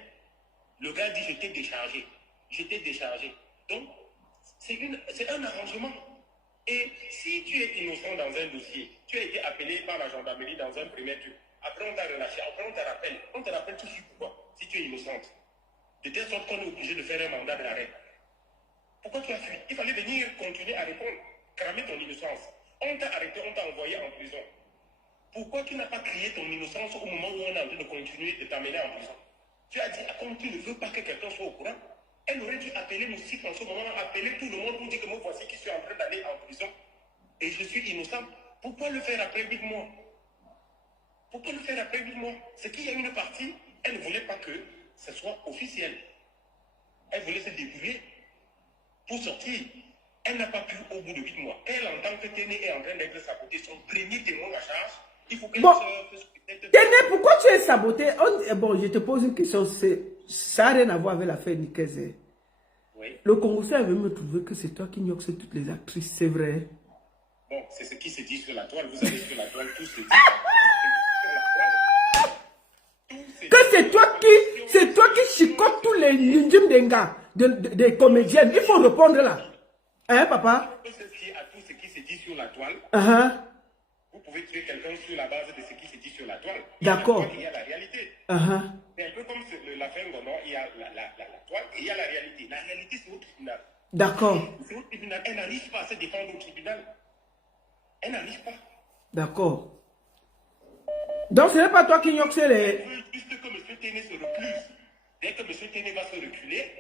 Le gars dit je t'ai déchargé. Je t'ai déchargé. Donc, c'est un arrangement. Et si tu es innocent dans un dossier, tu as été appelé par la gendarmerie dans un premier truc, après on t'a relâché, après on te rappelle tout de suite pourquoi, si tu es innocente. De telle sorte qu'on est obligé de faire un mandat d'arrêt. Pourquoi tu as fui? Il fallait venir continuer à répondre, cramer ton innocence. On t'a arrêté, on t'a envoyé en prison. Pourquoi tu n'as pas crié ton innocence au moment où on est en train de continuer de t'amener en prison? Tu as dit, comme tu ne veux pas que quelqu'un soit au courant, elle aurait dû appeler mon cycle en ce moment, appeler tout le monde pour dire que moi voici qui suis en train d'aller en prison et je suis innocent. Pourquoi le faire après 8 mois? Pourquoi le faire après 8 mois? C'est qu'il y a une partie, elle ne voulait pas que ce soit officiel. Elle voulait se débrouiller pour sortir. Elle n'a pas pu au bout de 8 mois. Elle, en tant que Téné, est en train d'être sabotée. Son premier témoin à charge, il faut qu'elle Bon, se... Téné, pourquoi tu es saboté? Bon, je te pose une question. Ça n'a rien à voir avec l'affaire Nikeze. Oui. Le Congolais veut me trouver que c'est toi qui ignoques toutes les actrices, c'est vrai? Bon, c'est ce qui se dit sur la toile. Vous allez sur la toile, tout se dit. Que c'est toi qui chicotes tous les ninjim d'Enga, des comédiennes. Il faut répondre là. Hein, papa? À tout ce qui se dit sur la toile, vous pouvez tuer quelqu'un sur la base de ce qui se dit sur la toile. D'accord. Il y a la réalité. C'est un peu comme l'affaire Ngono, il y a la toile et il y a la réalité. La réalité, c'est au tribunal. D'accord. C'est au tribunal. Elle n'arrive pas à se défendre au tribunal. Elle n'arrive pas. D'accord. Donc, ce n'est pas toi qui ignoques les... Elle veut juste que M. Téné se recluse. Dès que M. Téné va se reculer,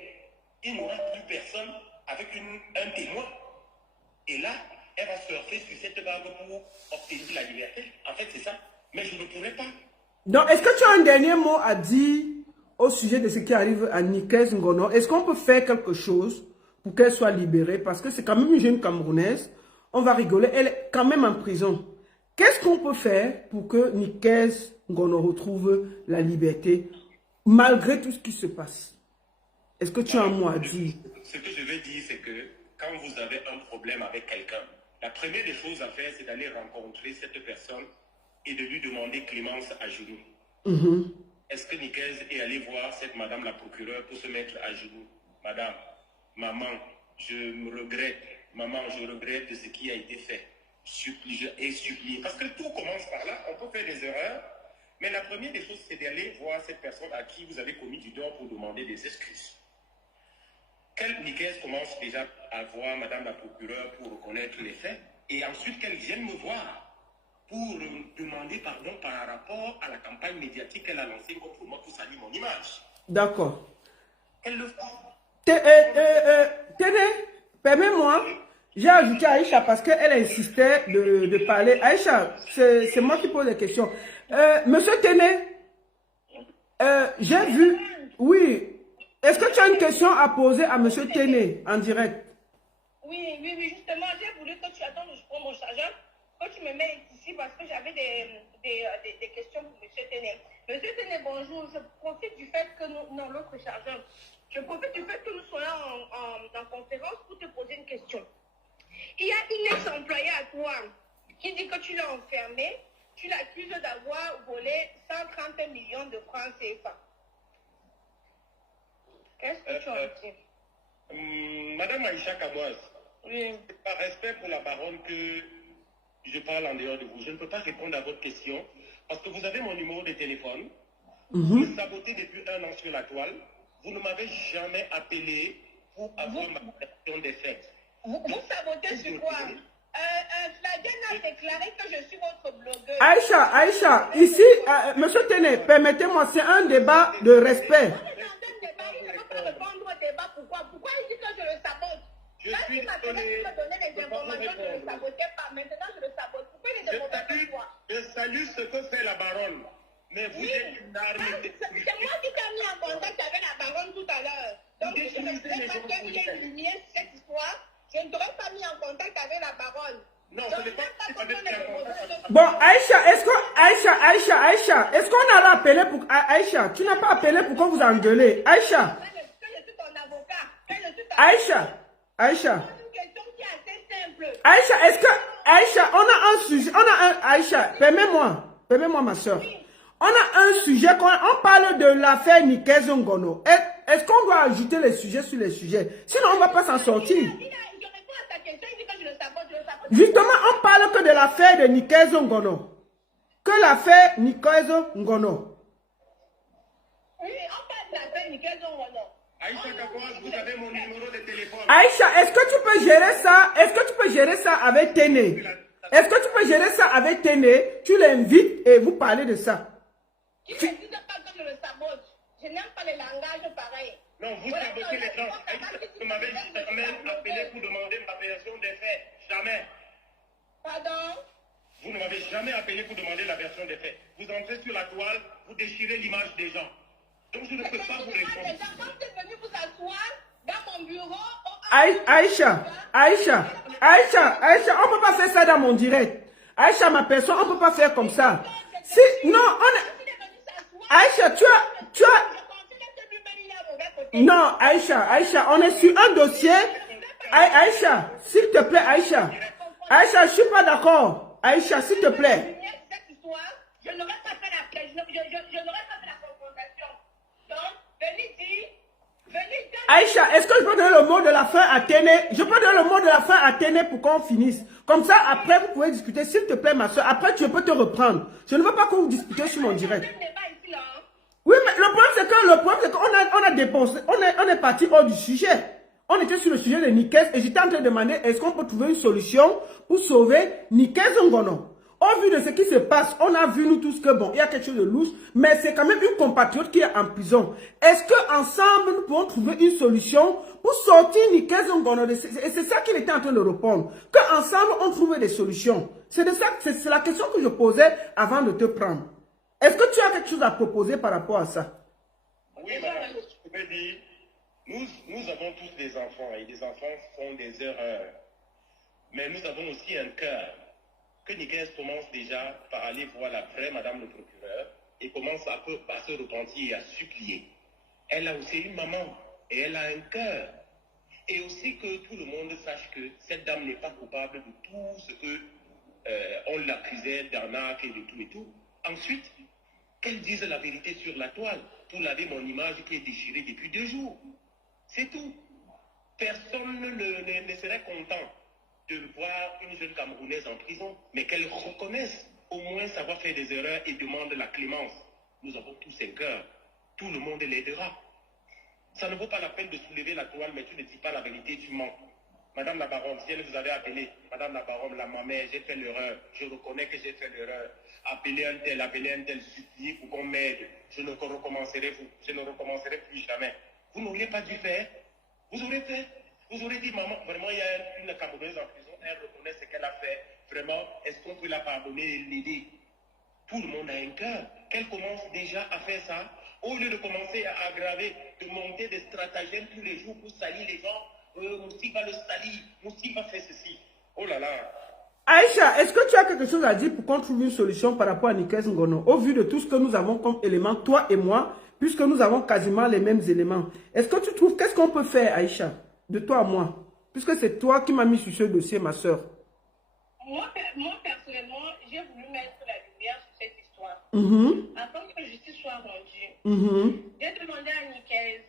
il n'aura plus personne avec un témoin. Et là, elle va surfer sur cette vague pour obtenir la liberté. En fait, c'est ça. Mais je ne pourrais pas. Donc, est-ce que tu as un dernier mot à dire au sujet de ce qui arrive à Nikeze Ngono? Est-ce qu'on peut faire quelque chose pour qu'elle soit libérée? Parce que c'est quand même une jeune Camerounaise. On va rigoler. Elle est quand même en prison. Qu'est-ce qu'on peut faire pour que Nikeze Ngono retrouve la liberté malgré tout ce qui se passe? Est-ce que tu as un mot à dire? Ce que je veux dire, c'est que quand vous avez un problème avec quelqu'un, la première des choses à faire, c'est d'aller rencontrer cette personne et de lui demander clémence à genoux. Est-ce que Nikeze est allé voir cette madame la procureure pour se mettre à genoux? Madame, maman, je me regrette. Maman, je regrette de ce qui a été fait. Supplie et supplier. Parce que tout commence par là. On peut faire des erreurs. Mais la première des choses, c'est d'aller voir cette personne à qui vous avez commis du tort pour demander des excuses. Nikeze commence déjà à voir madame la procureure pour reconnaître les faits. Et ensuite qu'elle vienne me voir pour demander pardon par rapport à la campagne médiatique qu'elle a lancée contre moi pour salir mon image. D'accord. Elle le fait. Téné, permets-moi. J'ai ajouté Aïcha parce qu'elle insistait de parler. Aïcha, c'est moi qui pose les questions. Monsieur Téné, j'ai vu... Oui. Est-ce que tu as une question à poser à Monsieur Téné en direct? Oui, justement, j'ai voulu que tu attendes, je prends mon chargeur, que tu me mets ici parce que j'avais des questions pour Monsieur Téné. Monsieur Téné, bonjour, je profite du fait que nous, non, l'autre chargeur, je profite du fait que nous soyons en conférence pour te poser une question. Il y a une ex-employée à toi qui dit que tu l'as enfermée, tu l'accuses d'avoir volé 130 millions de francs CFA. Qu'est-ce que tu en dis? Madame Aïcha Kamoise, oui. Par respect pour la baronne que je parle en dehors de vous, je ne peux pas répondre à votre question parce que vous avez mon numéro de téléphone. Vous me sabotez depuis 1 an sur la toile. Vous ne m'avez jamais appelé pour avoir ma version des faits. Vous sabotez sur quoi? Flavienne a déclaré que je suis votre blogueuse. Aïcha, ici, Monsieur Téné, permettez-moi, c'est un débat de respect. Pourquoi il dit que je le sabote? Quand il m'a donné les informations, je ne le sabotais pas. Maintenant, je le sabote. Pourquoi il ne demande pas quoi? Je salue ce que fait la baronne. Mais vous êtes une arme. C'est moi qui t'ai mis en contact avec la baronne tout à l'heure. Donc, je ne sais pas qu'il y ait une lumière sur cette histoire. Je ne t'aurais pas mis en contact avec la baronne. Non, ce n'est pas Bon, Aïcha, est-ce qu'on a rappelé pour... Aïcha, tu n'as pas appelé pour qu'on vous engueule. Aïcha. Aïcha, est-ce que... Aïcha, on a un sujet, Aïcha, permets-moi ma soeur. On a un sujet, on parle de l'affaire Nikeze Ngono. Est-ce qu'on doit ajouter les sujets sur les sujets? Sinon, on ne va pas s'en sortir. Justement, on parle que de l'affaire de Nikeze Ngono. Que l'affaire Nikeze Ngono. Oui, on parle de l'affaire Nikeze Ngono. Aïcha Kakoas, vous avez mon numéro de téléphone. Aïcha, est-ce que tu peux gérer ça? Est-ce que tu peux gérer ça avec Téné? Est-ce que tu peux gérer ça avec Téné? Tu l'invites et vous parlez de ça. Qui ne dit pas que je le sabote? Je n'aime pas les langages pareils. Non, vous sabotez les gens. Vous m'avez jamais appelé pour demander la version des faits. Jamais. Pardon? Vous ne m'avez jamais appelé pour demander la version des faits. Vous entrez sur la toile, vous déchirez l'image des gens. Donc je ne peux pas vous répondre. Quand tu es venu vous asseoir dans mon bureau... Aïcha, on ne peut pas faire ça dans mon direct. Aïcha, ma personne, on ne peut pas faire comme ça. Si, non, Aïcha, tu as... Non, Aïcha, on est sur un dossier. Aïcha, s'il te plaît, Aïcha, je ne suis pas d'accord. Aïcha, s'il te plaît. Je n'aurais pas fait la confrontation. Donc, venez dire... Aïcha, est-ce que je peux donner le mot de la fin à Téné? Je peux donner le mot de la fin à Téné pour qu'on finisse. Comme ça, après, vous pouvez discuter. S'il te plaît, ma soeur, après, tu peux te reprendre. Je ne veux pas que vous discutiez sur mon direct. Oui, mais le problème, c'est qu'on a dépensé, on est parti hors du sujet. On était sur le sujet de Nikes et j'étais en train de demander est-ce qu'on peut trouver une solution pour sauver Nikes Ngono. Au vu de ce qui se passe, on a vu nous tous que bon, il y a quelque chose de louche, mais c'est quand même une compatriote qui est en prison. Est-ce qu'ensemble, nous pouvons trouver une solution pour sortir Nikes Ngono? Et c'est ça qu'il était en train de répondre. Qu'ensemble, on trouve des solutions. C'est la question que je posais avant de te prendre. Est-ce que tu as quelque chose à proposer par rapport à ça? Oui, madame, je peux dire, nous avons tous des enfants et les enfants font des erreurs. Mais nous avons aussi un cœur. Que Nikes commence déjà par aller voir la vraie madame le procureur et commence à se repentir et à supplier. Elle a aussi une maman et elle a un cœur. Et aussi que tout le monde sache que cette dame n'est pas coupable de tout ce que on l'accusait d'arnaque et de tout et tout. Ensuite, qu'elle dise la vérité sur la toile pour laver mon image qui est déchirée depuis 2 jours. C'est tout. Personne ne serait content de voir une jeune Camerounaise en prison, mais qu'elle reconnaisse au moins savoir faire des erreurs et demande la clémence. Nous avons tous un cœur. Tout le monde l'aidera. Ça ne vaut pas la peine de soulever la toile, mais tu ne dis pas la vérité, tu mens. Madame la baronne, si elle vous avait appelé, Madame la baronne, la maman, j'ai fait l'erreur, je reconnais que j'ai fait l'erreur. Appelez un tel, suppliez pour qu'on m'aide. Je ne recommencerai plus jamais. Vous n'auriez pas dû faire. Vous aurez fait. Vous aurez dit, maman, vraiment, il y a une Camerounaise en prison, elle reconnaît ce qu'elle a fait. Vraiment, est-ce qu'on peut la pardonner et l'aider? Tout le monde a un cœur. Qu'elle commence déjà à faire ça, au lieu de commencer à aggraver, de monter des stratagèmes tous les jours pour salir les gens. Moussi va le salir, Moussi va faire ceci. Oh là là. Aïcha, est-ce que tu as quelque chose à dire pour qu'on trouve une solution par rapport à Nikes Ngono? Au vu de tout ce que nous avons comme éléments, toi et moi, puisque nous avons quasiment les mêmes éléments. Est-ce que tu trouves, qu'est-ce qu'on peut faire, Aïcha, de toi à moi? Puisque c'est toi qui m'as mis sur ce dossier, ma soeur. Moi personnellement, j'ai voulu mettre la lumière sur cette histoire. Afin que la justice soit rendue, j'ai demandé à Nikes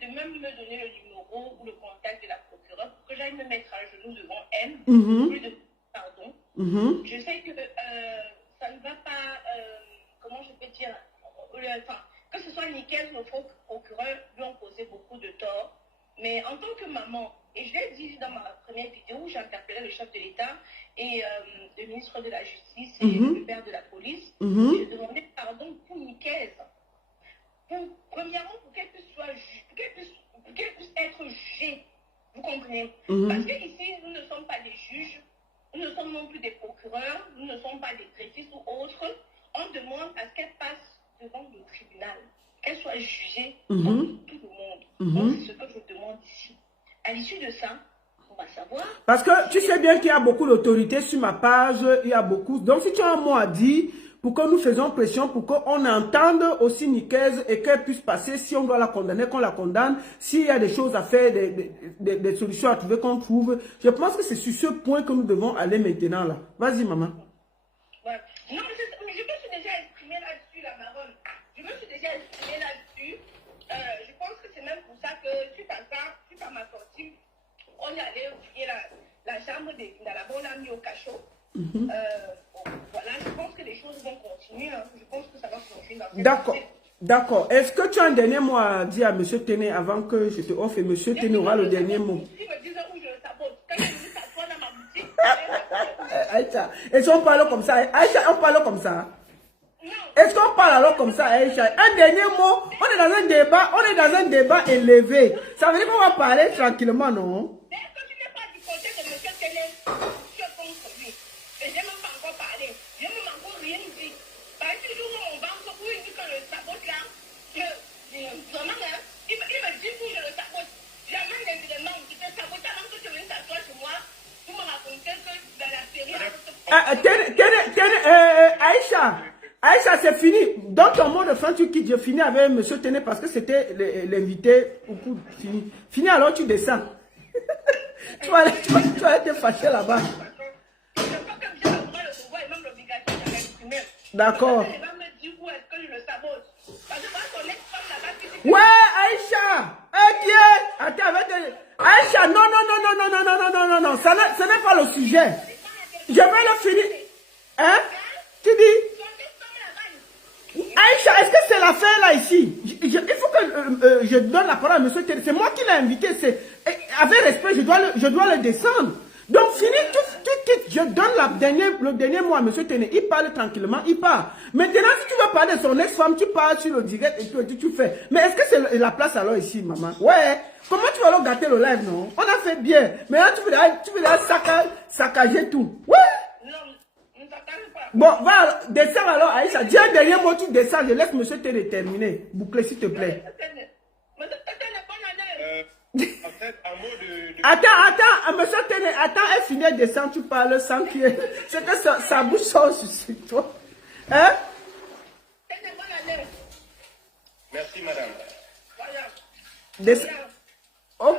de même me donner le numéro ou le contact de la procureure pour que j'aille me mettre à genoux devant elle, plus de pardon. Je sais que ça ne va pas, comment je peux dire, que ce soit Nikes ou le procureur lui ont causé beaucoup de tort, mais en tant que maman, et je l'ai dit dans ma première vidéo où j'ai interpellé le chef de l'État et le ministre de la Justice et le père de la police, j'ai demandé pardon pour Nikes. Premièrement, pour qu'elle puisse être jugée. Vous comprenez? Parce qu'ici, nous ne sommes pas des juges, nous ne sommes non plus des procureurs, nous ne sommes pas des greffistes ou autres. On demande à ce qu'elle passe devant le tribunal, qu'elle soit jugée devant tout le monde. Donc, c'est ce que je demande ici. À l'issue de ça, on va savoir. Parce que tu sais bien qu'il y a beaucoup d'autorités sur ma page, il y a beaucoup. Donc, si tu as un mot à dire, pour que nous faisons pression, pour qu'on entende aussi Nikes et qu'elle puisse passer, si on doit la condamner, qu'on la condamne, s'il y a des choses à faire, des solutions à trouver, qu'on trouve. Je pense que c'est sur ce point que nous devons aller maintenant là. Vas-y, maman. Ouais. Non, je me suis déjà exprimée là-dessus, la baronne. Je me suis déjà exprimée là-dessus. Je pense que c'est même pour ça que, suite à ma sortie, on est allé fouiller la chambre dans la bonne amie au cachot. Voilà, je pense que les choses vont continuer. Je pense que ça va continuer. D'accord. D'accord. Est-ce que tu as un dernier mot à dire à M. Téné avant que je te offre et M. Téné aura le dernier mot? Si me disent où je le sabote, quand je me dis ça, toi dans ma boutique, Aïcha, est-ce qu'on parle comme ça? Aïcha, on parle comme ça? Est-ce qu'on parle alors comme ça, Aïcha? Un dernier mot, on est dans un débat élevé. Ça veut dire qu'on va parler tranquillement, non? Mais est-ce que tu n'es pas du côté de M. Télé? Je contre lui. Et je n'ai même pas encore parlé. Je n'ai même encore rien dit. Parce que toujours on va encore pour une que le sabote là. Vraiment là, il me dit que je le sabote. Jamais les éléments qui te sabotent avant que tu viennes t'asseoir chez moi. Vous me racontez que dans la série. Aïcha. Aïcha, c'est fini. Dans ton mot de fin, tu quittes. Je finis avec M. Téné parce que c'était l'invité. Fini. Fini, alors tu descends. tu vas être fâché là-bas. D'accord. Ouais, Aïcha. Attends, Aïcha, non. Ce n'est pas le sujet. Je vais le finir. Hein? Tu dis? Aïcha, est-ce que c'est l'affaire là ici? Il faut que je donne la parole à M. Téné. C'est moi qui l'ai invité. Avec respect, je dois le descendre. Donc, fini, tu quittes. Je donne le dernier mot à M. Téné. Il parle tranquillement, il part. Maintenant, si tu veux parler de son ex-femme, tu parles sur le direct et tout, tu fais. Mais est-ce que c'est la place alors ici, maman? Ouais. Comment tu vas alors gâter le live, non? On a fait bien. Maintenant, tu veux saccager tout. Ouais. Bon, va, descends alors, Aïcha. Dis un dernier mot, tu descends. Je laisse M. Téné terminer. Boucler, s'il te plaît. En fait, un mot de... Attends, M. Téné, attends, elle finit, elle descend, tu parles sans qu'il y ait... C'est que sa bouche sort sur toi. Hein? Merci, madame. Descends. Oh,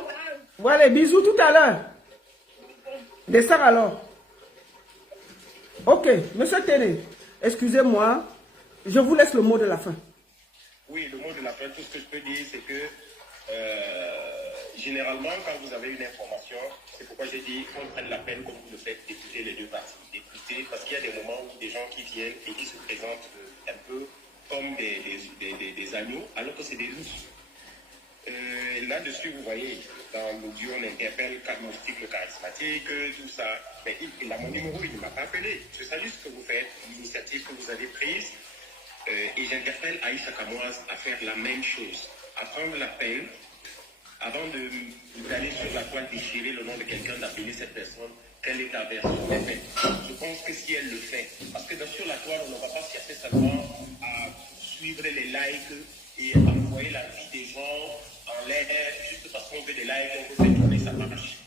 voilà, bisous tout à l'heure. Descends alors. Ok, M. Téné, excusez-moi, je vous laisse le mot de la fin. Oui, le mot de la fin, tout ce que je peux dire, c'est que généralement, quand vous avez une information, c'est pourquoi j'ai dit qu'on prenne la peine, comme vous le faites, d'écouter les deux parties. D'écouter, parce qu'il y a des moments où des gens qui viennent et qui se présentent un peu comme des agneaux, alors que c'est des loups. Là-dessus, vous voyez, dans l'audio, on interpelle Moustique le charismatique, tout ça. Mais il a mon numéro, il ne m'a pas appelé. Je salue ce que vous faites, l'initiative que vous avez prise. Et j'interpelle Aïcha Kamoise à faire la même chose, à prendre la peine, avant d'aller sur la toile déchirer le nom de quelqu'un, d'appeler cette personne, quelle est ta version des faits. Je pense que si elle le fait, parce que sur la toile, on ne va pas chercher seulement à suivre les likes et à envoyer la vie des gens en l'air, juste parce qu'on veut des likes, on veut tourner sa page.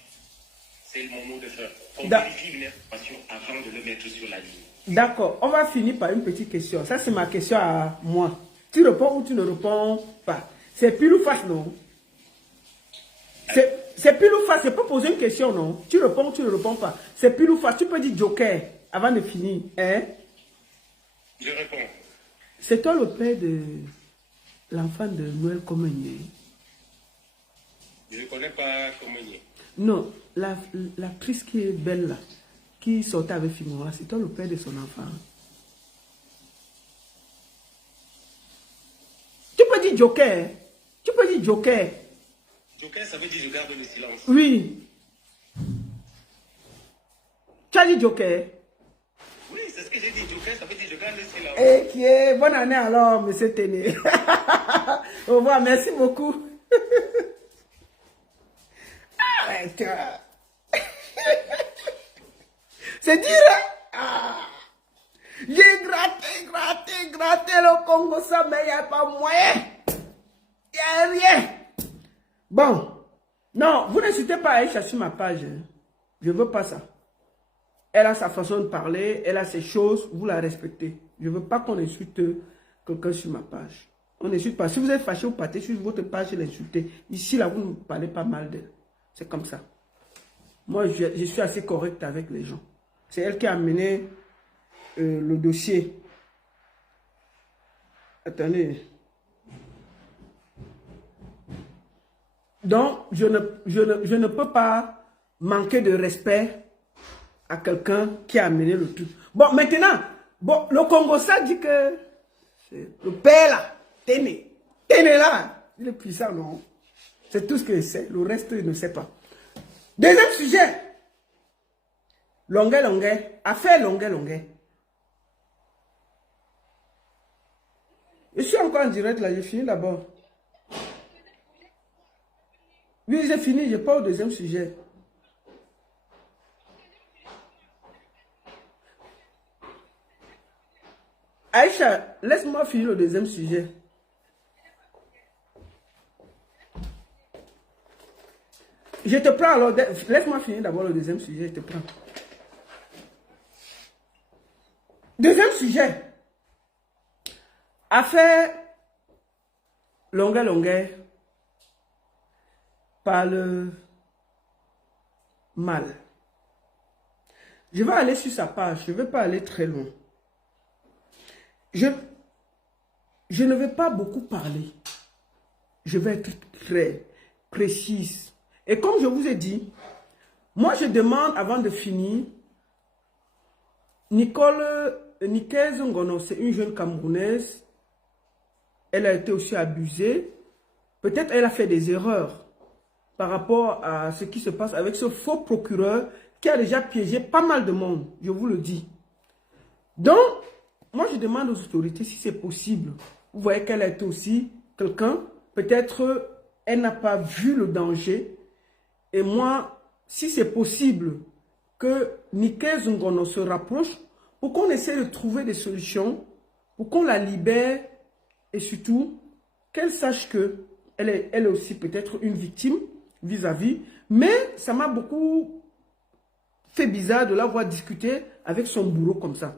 C'est le moment de faire. On vérifie une information avant de le mettre sur la ligne. D'accord, on va finir par une petite question. Ça, c'est ma question à moi. Tu réponds ou tu ne réponds pas? C'est pile ou face, non? C'est pile ou face, c'est pas poser une question, non? Tu réponds ou tu ne réponds pas? C'est pile ou face, tu peux dire joker avant de finir, hein? Je réponds. C'est toi le père de l'enfant de Noël Comenier? Je ne connais pas Comenier. Non, l'actrice qui est belle là, qui sortait avec Fimora, c'est toi le père de son enfant. Tu peux dire joker, hein? Tu peux dire joker. Joker, ça veut dire je garde le silence. Oui. Tu as dit joker? Oui, c'est ce que j'ai dit. Joker, ça veut dire je garde le silence. Eh, qui est bonne année alors, monsieur Téné. Au revoir, merci beaucoup. C'est dire, hein? J'ai gratté le Congo, ça, mais il n'y a pas moyen. Il n'y a rien. Bon, non, vous n'hésitez pas à aller chercher ma page. Je ne veux pas ça. Elle a sa façon de parler, elle a ses choses, vous la respectez. Je ne veux pas qu'on insulte quelqu'un sur ma page. On n'insulte pas. Si vous êtes fâché, vous partez sur votre page et l'insultez. Ici, là, vous ne parlez pas mal d'elle. C'est comme ça. Moi, je suis assez correct avec les gens. C'est elle qui a amené le dossier. Attendez. Donc, je ne peux pas manquer de respect à quelqu'un qui a amené le truc. Bon, maintenant, le Congo, ça dit que le père là, Téné là, il est puissant, non? C'est tout ce que je sais. Le reste, il ne sait pas. Deuxième sujet. Longuet, affaire Longuet. Je suis encore en direct là, j'ai fini d'abord. Oui, j'ai fini, je parle au deuxième sujet. Aïcha, laisse-moi finir le deuxième sujet. Je te prends alors, laisse-moi finir d'abord le deuxième sujet, je te prends. Deuxième sujet. Affaire Longuet parle mal. Je vais aller sur sa page, je ne vais pas aller très loin. Je ne vais pas beaucoup parler. Je vais être très précise. Et comme je vous ai dit, moi je demande avant de finir, Nikaise Ngono, c'est une jeune Camerounaise. Elle a été aussi abusée. Peut-être elle a fait des erreurs par rapport à ce qui se passe avec ce faux procureur qui a déjà piégé pas mal de monde, je vous le dis. Donc, moi je demande aux autorités si c'est possible. Vous voyez qu'elle a été aussi quelqu'un, peut-être elle n'a pas vu le danger. Et moi, si c'est possible que Nikaise Ngono se rapproche pour qu'on essaie de trouver des solutions, pour qu'on la libère et surtout qu'elle sache que elle est aussi peut-être une victime vis-à-vis. Mais ça m'a beaucoup fait bizarre de la voir discuter avec son bourreau comme ça.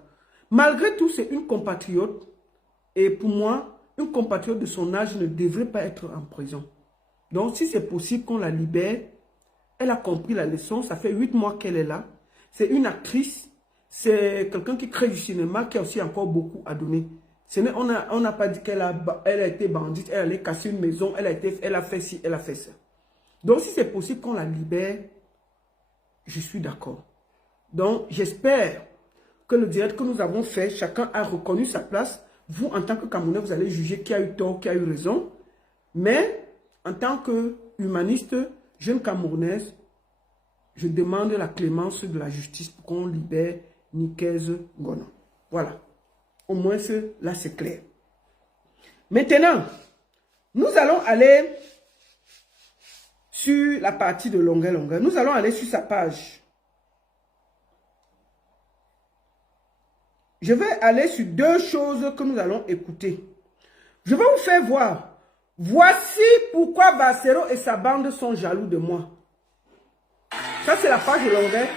Malgré tout, c'est une compatriote. Et pour moi, une compatriote de son âge ne devrait pas être en prison. Donc, si c'est possible qu'on la libère, elle a compris la leçon. Ça fait 8 mois qu'elle est là. C'est une actrice. C'est quelqu'un qui crée du cinéma, qui a aussi encore beaucoup à donner. On n'a pas dit qu'elle a été bandite, elle allait casser une maison, elle a fait ci, elle a fait ça. Donc, si c'est possible qu'on la libère, je suis d'accord. Donc, j'espère que le direct que nous avons fait, chacun a reconnu sa place. Vous, en tant que Camerounais, vous allez juger qui a eu tort, qui a eu raison. Mais, en tant que humaniste, jeune Camerounaise, je demande la clémence de la justice pour qu'on libère Nikaise Ngono. Voilà. Au moins, là, c'est clair. Maintenant, nous allons aller sur la partie de Longuet. Nous allons aller sur sa page. Je vais aller sur 2 choses que nous allons écouter. Je vais vous faire voir. Voici pourquoi Bassero et sa bande sont jaloux de moi. Ça, c'est la page de Longuet.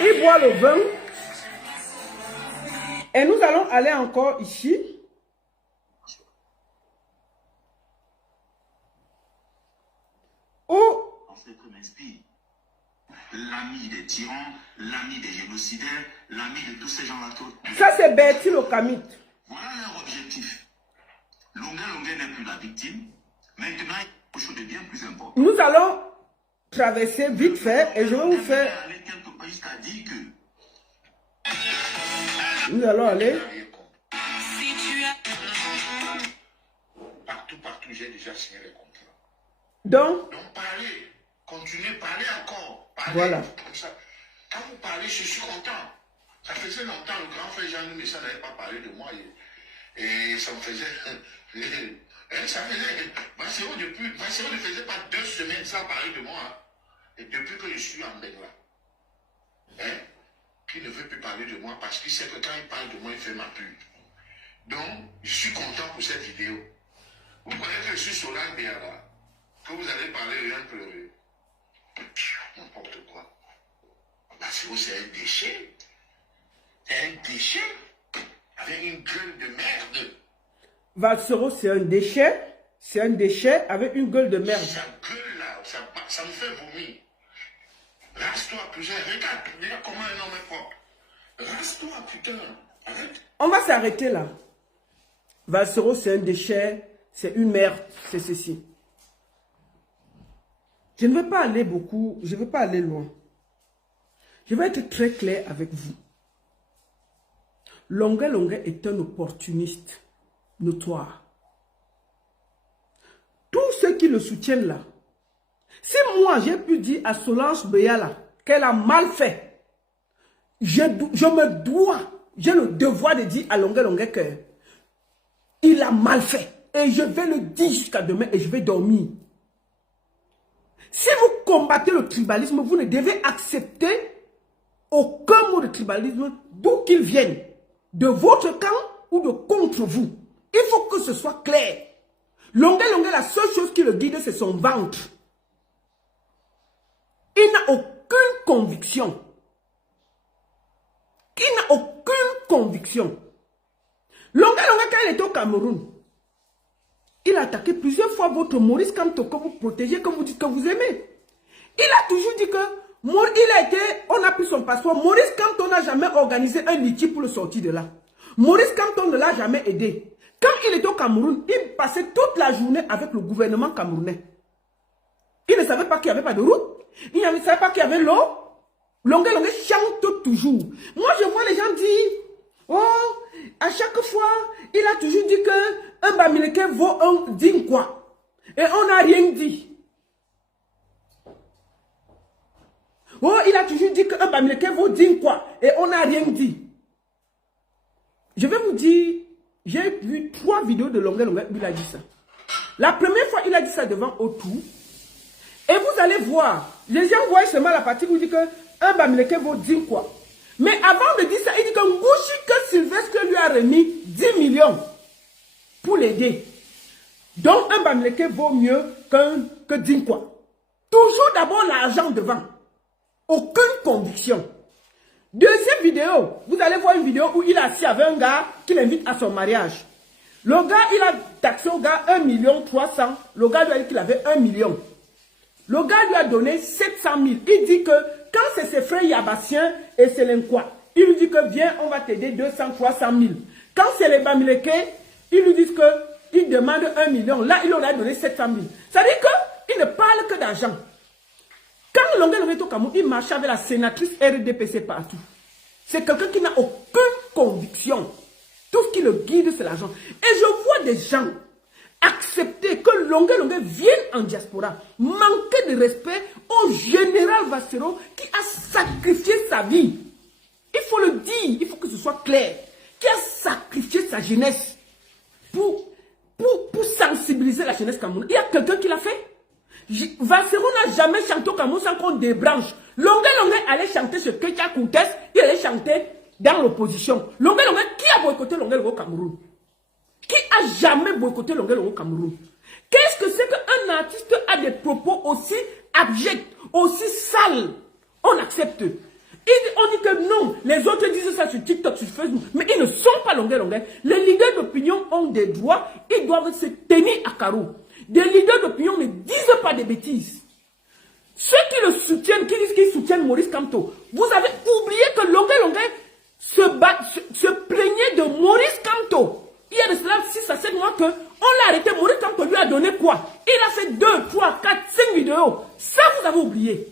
Il boit le vin. Et nous allons aller encore ici. L'ami des tyrans, l'ami des génocidaires, l'ami de tous ces gens-là. Ça, c'est Bertil Okamit. Voilà leur objectif. Longuet n'est plus la victime. Maintenant, il y a quelque chose de bien plus important. Nous allons traverser vite fait et je vais vous faire... Nous allons aller... Partout, j'ai déjà signé les contrats. Donc parlez, continuez, parlez encore. Parlez, voilà. Comme ça. Quand vous parlez, je suis content. Ça faisait longtemps, le grand frère Jean mais ça n'avait pas parlé de moi. Et ça me faisait... ça faisait... Bassero ne faisait pas 2 semaines sans parler de moi. Hein. Et depuis que je suis en Bengla, qui ne veut plus parler de moi parce qu'il sait que quand il parle de moi, il fait ma pub. Donc, je suis content pour cette vidéo. Vous croyez que je suis Solange Béala, que vous allez parler et rien pleurer. N'importe quoi. Bassero, c'est un déchet. C'est un déchet avec une gueule de merde. Bassero, c'est un déchet. C'est un déchet avec une gueule de merde. Sa gueule là, ça me fait vomir. Rase-toi, putain. Regarde comment un homme est propre. Rase-toi, putain. Arrête. On va s'arrêter là. Bassero, c'est un déchet. C'est une merde. C'est ceci. Je ne vais pas aller beaucoup. Je ne vais pas aller loin. Je vais être très clair avec vous. Longuet est un opportuniste notoire. Tous ceux qui le soutiennent là, si moi j'ai pu dire à Solange Béala qu'elle a mal fait. Je me dois, j'ai le devoir de dire à Longué que il a mal fait. Et je vais le dire jusqu'à demain et je vais dormir. Si vous combattez le tribalisme, vous ne devez accepter aucun mot de tribalisme d'où qu'il vienne. De votre camp ou de contre vous. Il faut que ce soit clair. Longué, la seule chose qui le guide, c'est son ventre. Il n'a aucune conviction. Il n'a aucune conviction. Longué, quand il était au Cameroun, il a attaqué plusieurs fois votre Maurice Kamto que vous protégez, que vous dites que vous aimez. Il a toujours dit que on a pris son passeport. Maurice Kamto n'a jamais organisé un litige pour le sortir de là. Maurice Kamto ne l'a jamais aidé. Quand il était au Cameroun, il passait toute la journée avec le gouvernement camerounais. Il ne savait pas qu'il n'y avait pas de route. Il ne savait pas qu'il y avait l'eau. Longué chante toujours. Moi, je vois les gens dire, oh, à chaque fois, il a toujours dit que un Bamileke vaut un digne quoi. Et on n'a rien dit. Oh, il a toujours dit qu'un Bamileke vaut digne quoi. Et on n'a rien dit. Je vais vous dire, j'ai vu 3 vidéos de Longué où il a dit ça. La première fois, il a dit ça devant Otou. Et vous allez voir, les gens voient seulement la partie où il dit qu'un Bamileke vaut digne quoi. Mais avant de dire ça, il dit que Ngouchi, que Sylvestre lui a remis 10 millions pour l'aider. Donc un Bamileke vaut mieux que digne quoi. Toujours d'abord l'argent devant. Aucune conviction. Deuxième vidéo, vous allez voir une vidéo où il est assis avec un gars qui l'invite à son mariage. Le gars, il a taxé au gars 1 300 000. Le gars lui a dit qu'il avait 1 million. Le gars lui a donné 700 000. Il dit que quand c'est ses frères Yabassiens et c'est l'Inquois, il lui dit que viens, on va t'aider 200 300 000. Quand c'est les Bamileke, ils lui disent qu'il demande 1 million. Là, il leur a donné 700 000. Ça veut dire qu'il ne parle que d'argent. Quand Longué est au Cameroun, il marchait avec la sénatrice RDPC partout. C'est quelqu'un qui n'a aucune conviction. Tout ce qui le guide, c'est l'argent. Et je vois des gens accepter que Longué vienne en diaspora, manquer de respect au général Vassero qui a sacrifié sa vie. Il faut le dire, il faut que ce soit clair. Qui a sacrifié sa jeunesse pour sensibiliser la jeunesse camerounaise. Il y a quelqu'un qui l'a fait. Vassero n'a jamais chanté au Cameroun sans qu'on débranche. Longué allait chanter ce Ketia Koutes, il allait chanter dans l'opposition. Longué, qui a boycotté Longué au Cameroun? Qui a jamais boycotté Longué au Cameroun? Qu'est-ce que c'est qu'un artiste a des propos aussi abjects, aussi sales? On accepte. On dit que non, les autres disent ça sur TikTok, sur Facebook, mais ils ne sont pas Longué. Les leaders d'opinion ont des droits, ils doivent se tenir à carreau. Des leaders d'opinion ne disent pas des bêtises. Ceux qui le soutiennent, qui disent qu'ils soutiennent Maurice Kamto, vous avez oublié que Longué se plaignait de Maurice Kamto. Il y a de cela 6 à 7 mois qu'on l'a arrêté. Maurice Kamto lui a donné quoi? Il a fait 2, 3, 4, 5 vidéos. Ça, vous avez oublié.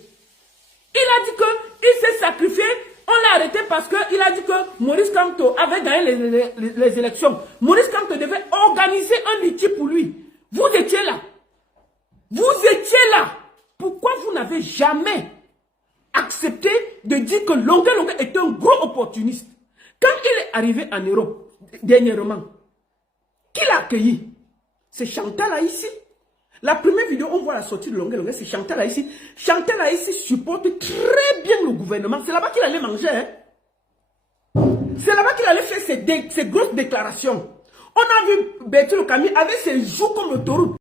Il a dit qu'il s'est sacrifié. On l'a arrêté parce qu'il a dit que Maurice Kamto avait gagné les élections. Maurice Kamto devait organiser un litige pour lui. Vous étiez là. Vous étiez là. Pourquoi vous n'avez jamais accepté de dire que Longué est un gros opportuniste? Quand il est arrivé en Europe, dernièrement, qui l'a accueilli? C'est Chantal Haïssi. La première vidéo, on voit la sortie de Longué, c'est Chantal Haïssi. Chantal Haïssi supporte très bien le gouvernement. C'est là-bas qu'il allait manger. Hein? C'est là-bas qu'il allait faire ses grosses déclarations. On a vu Bertil Okami avec ses joues comme le taureau.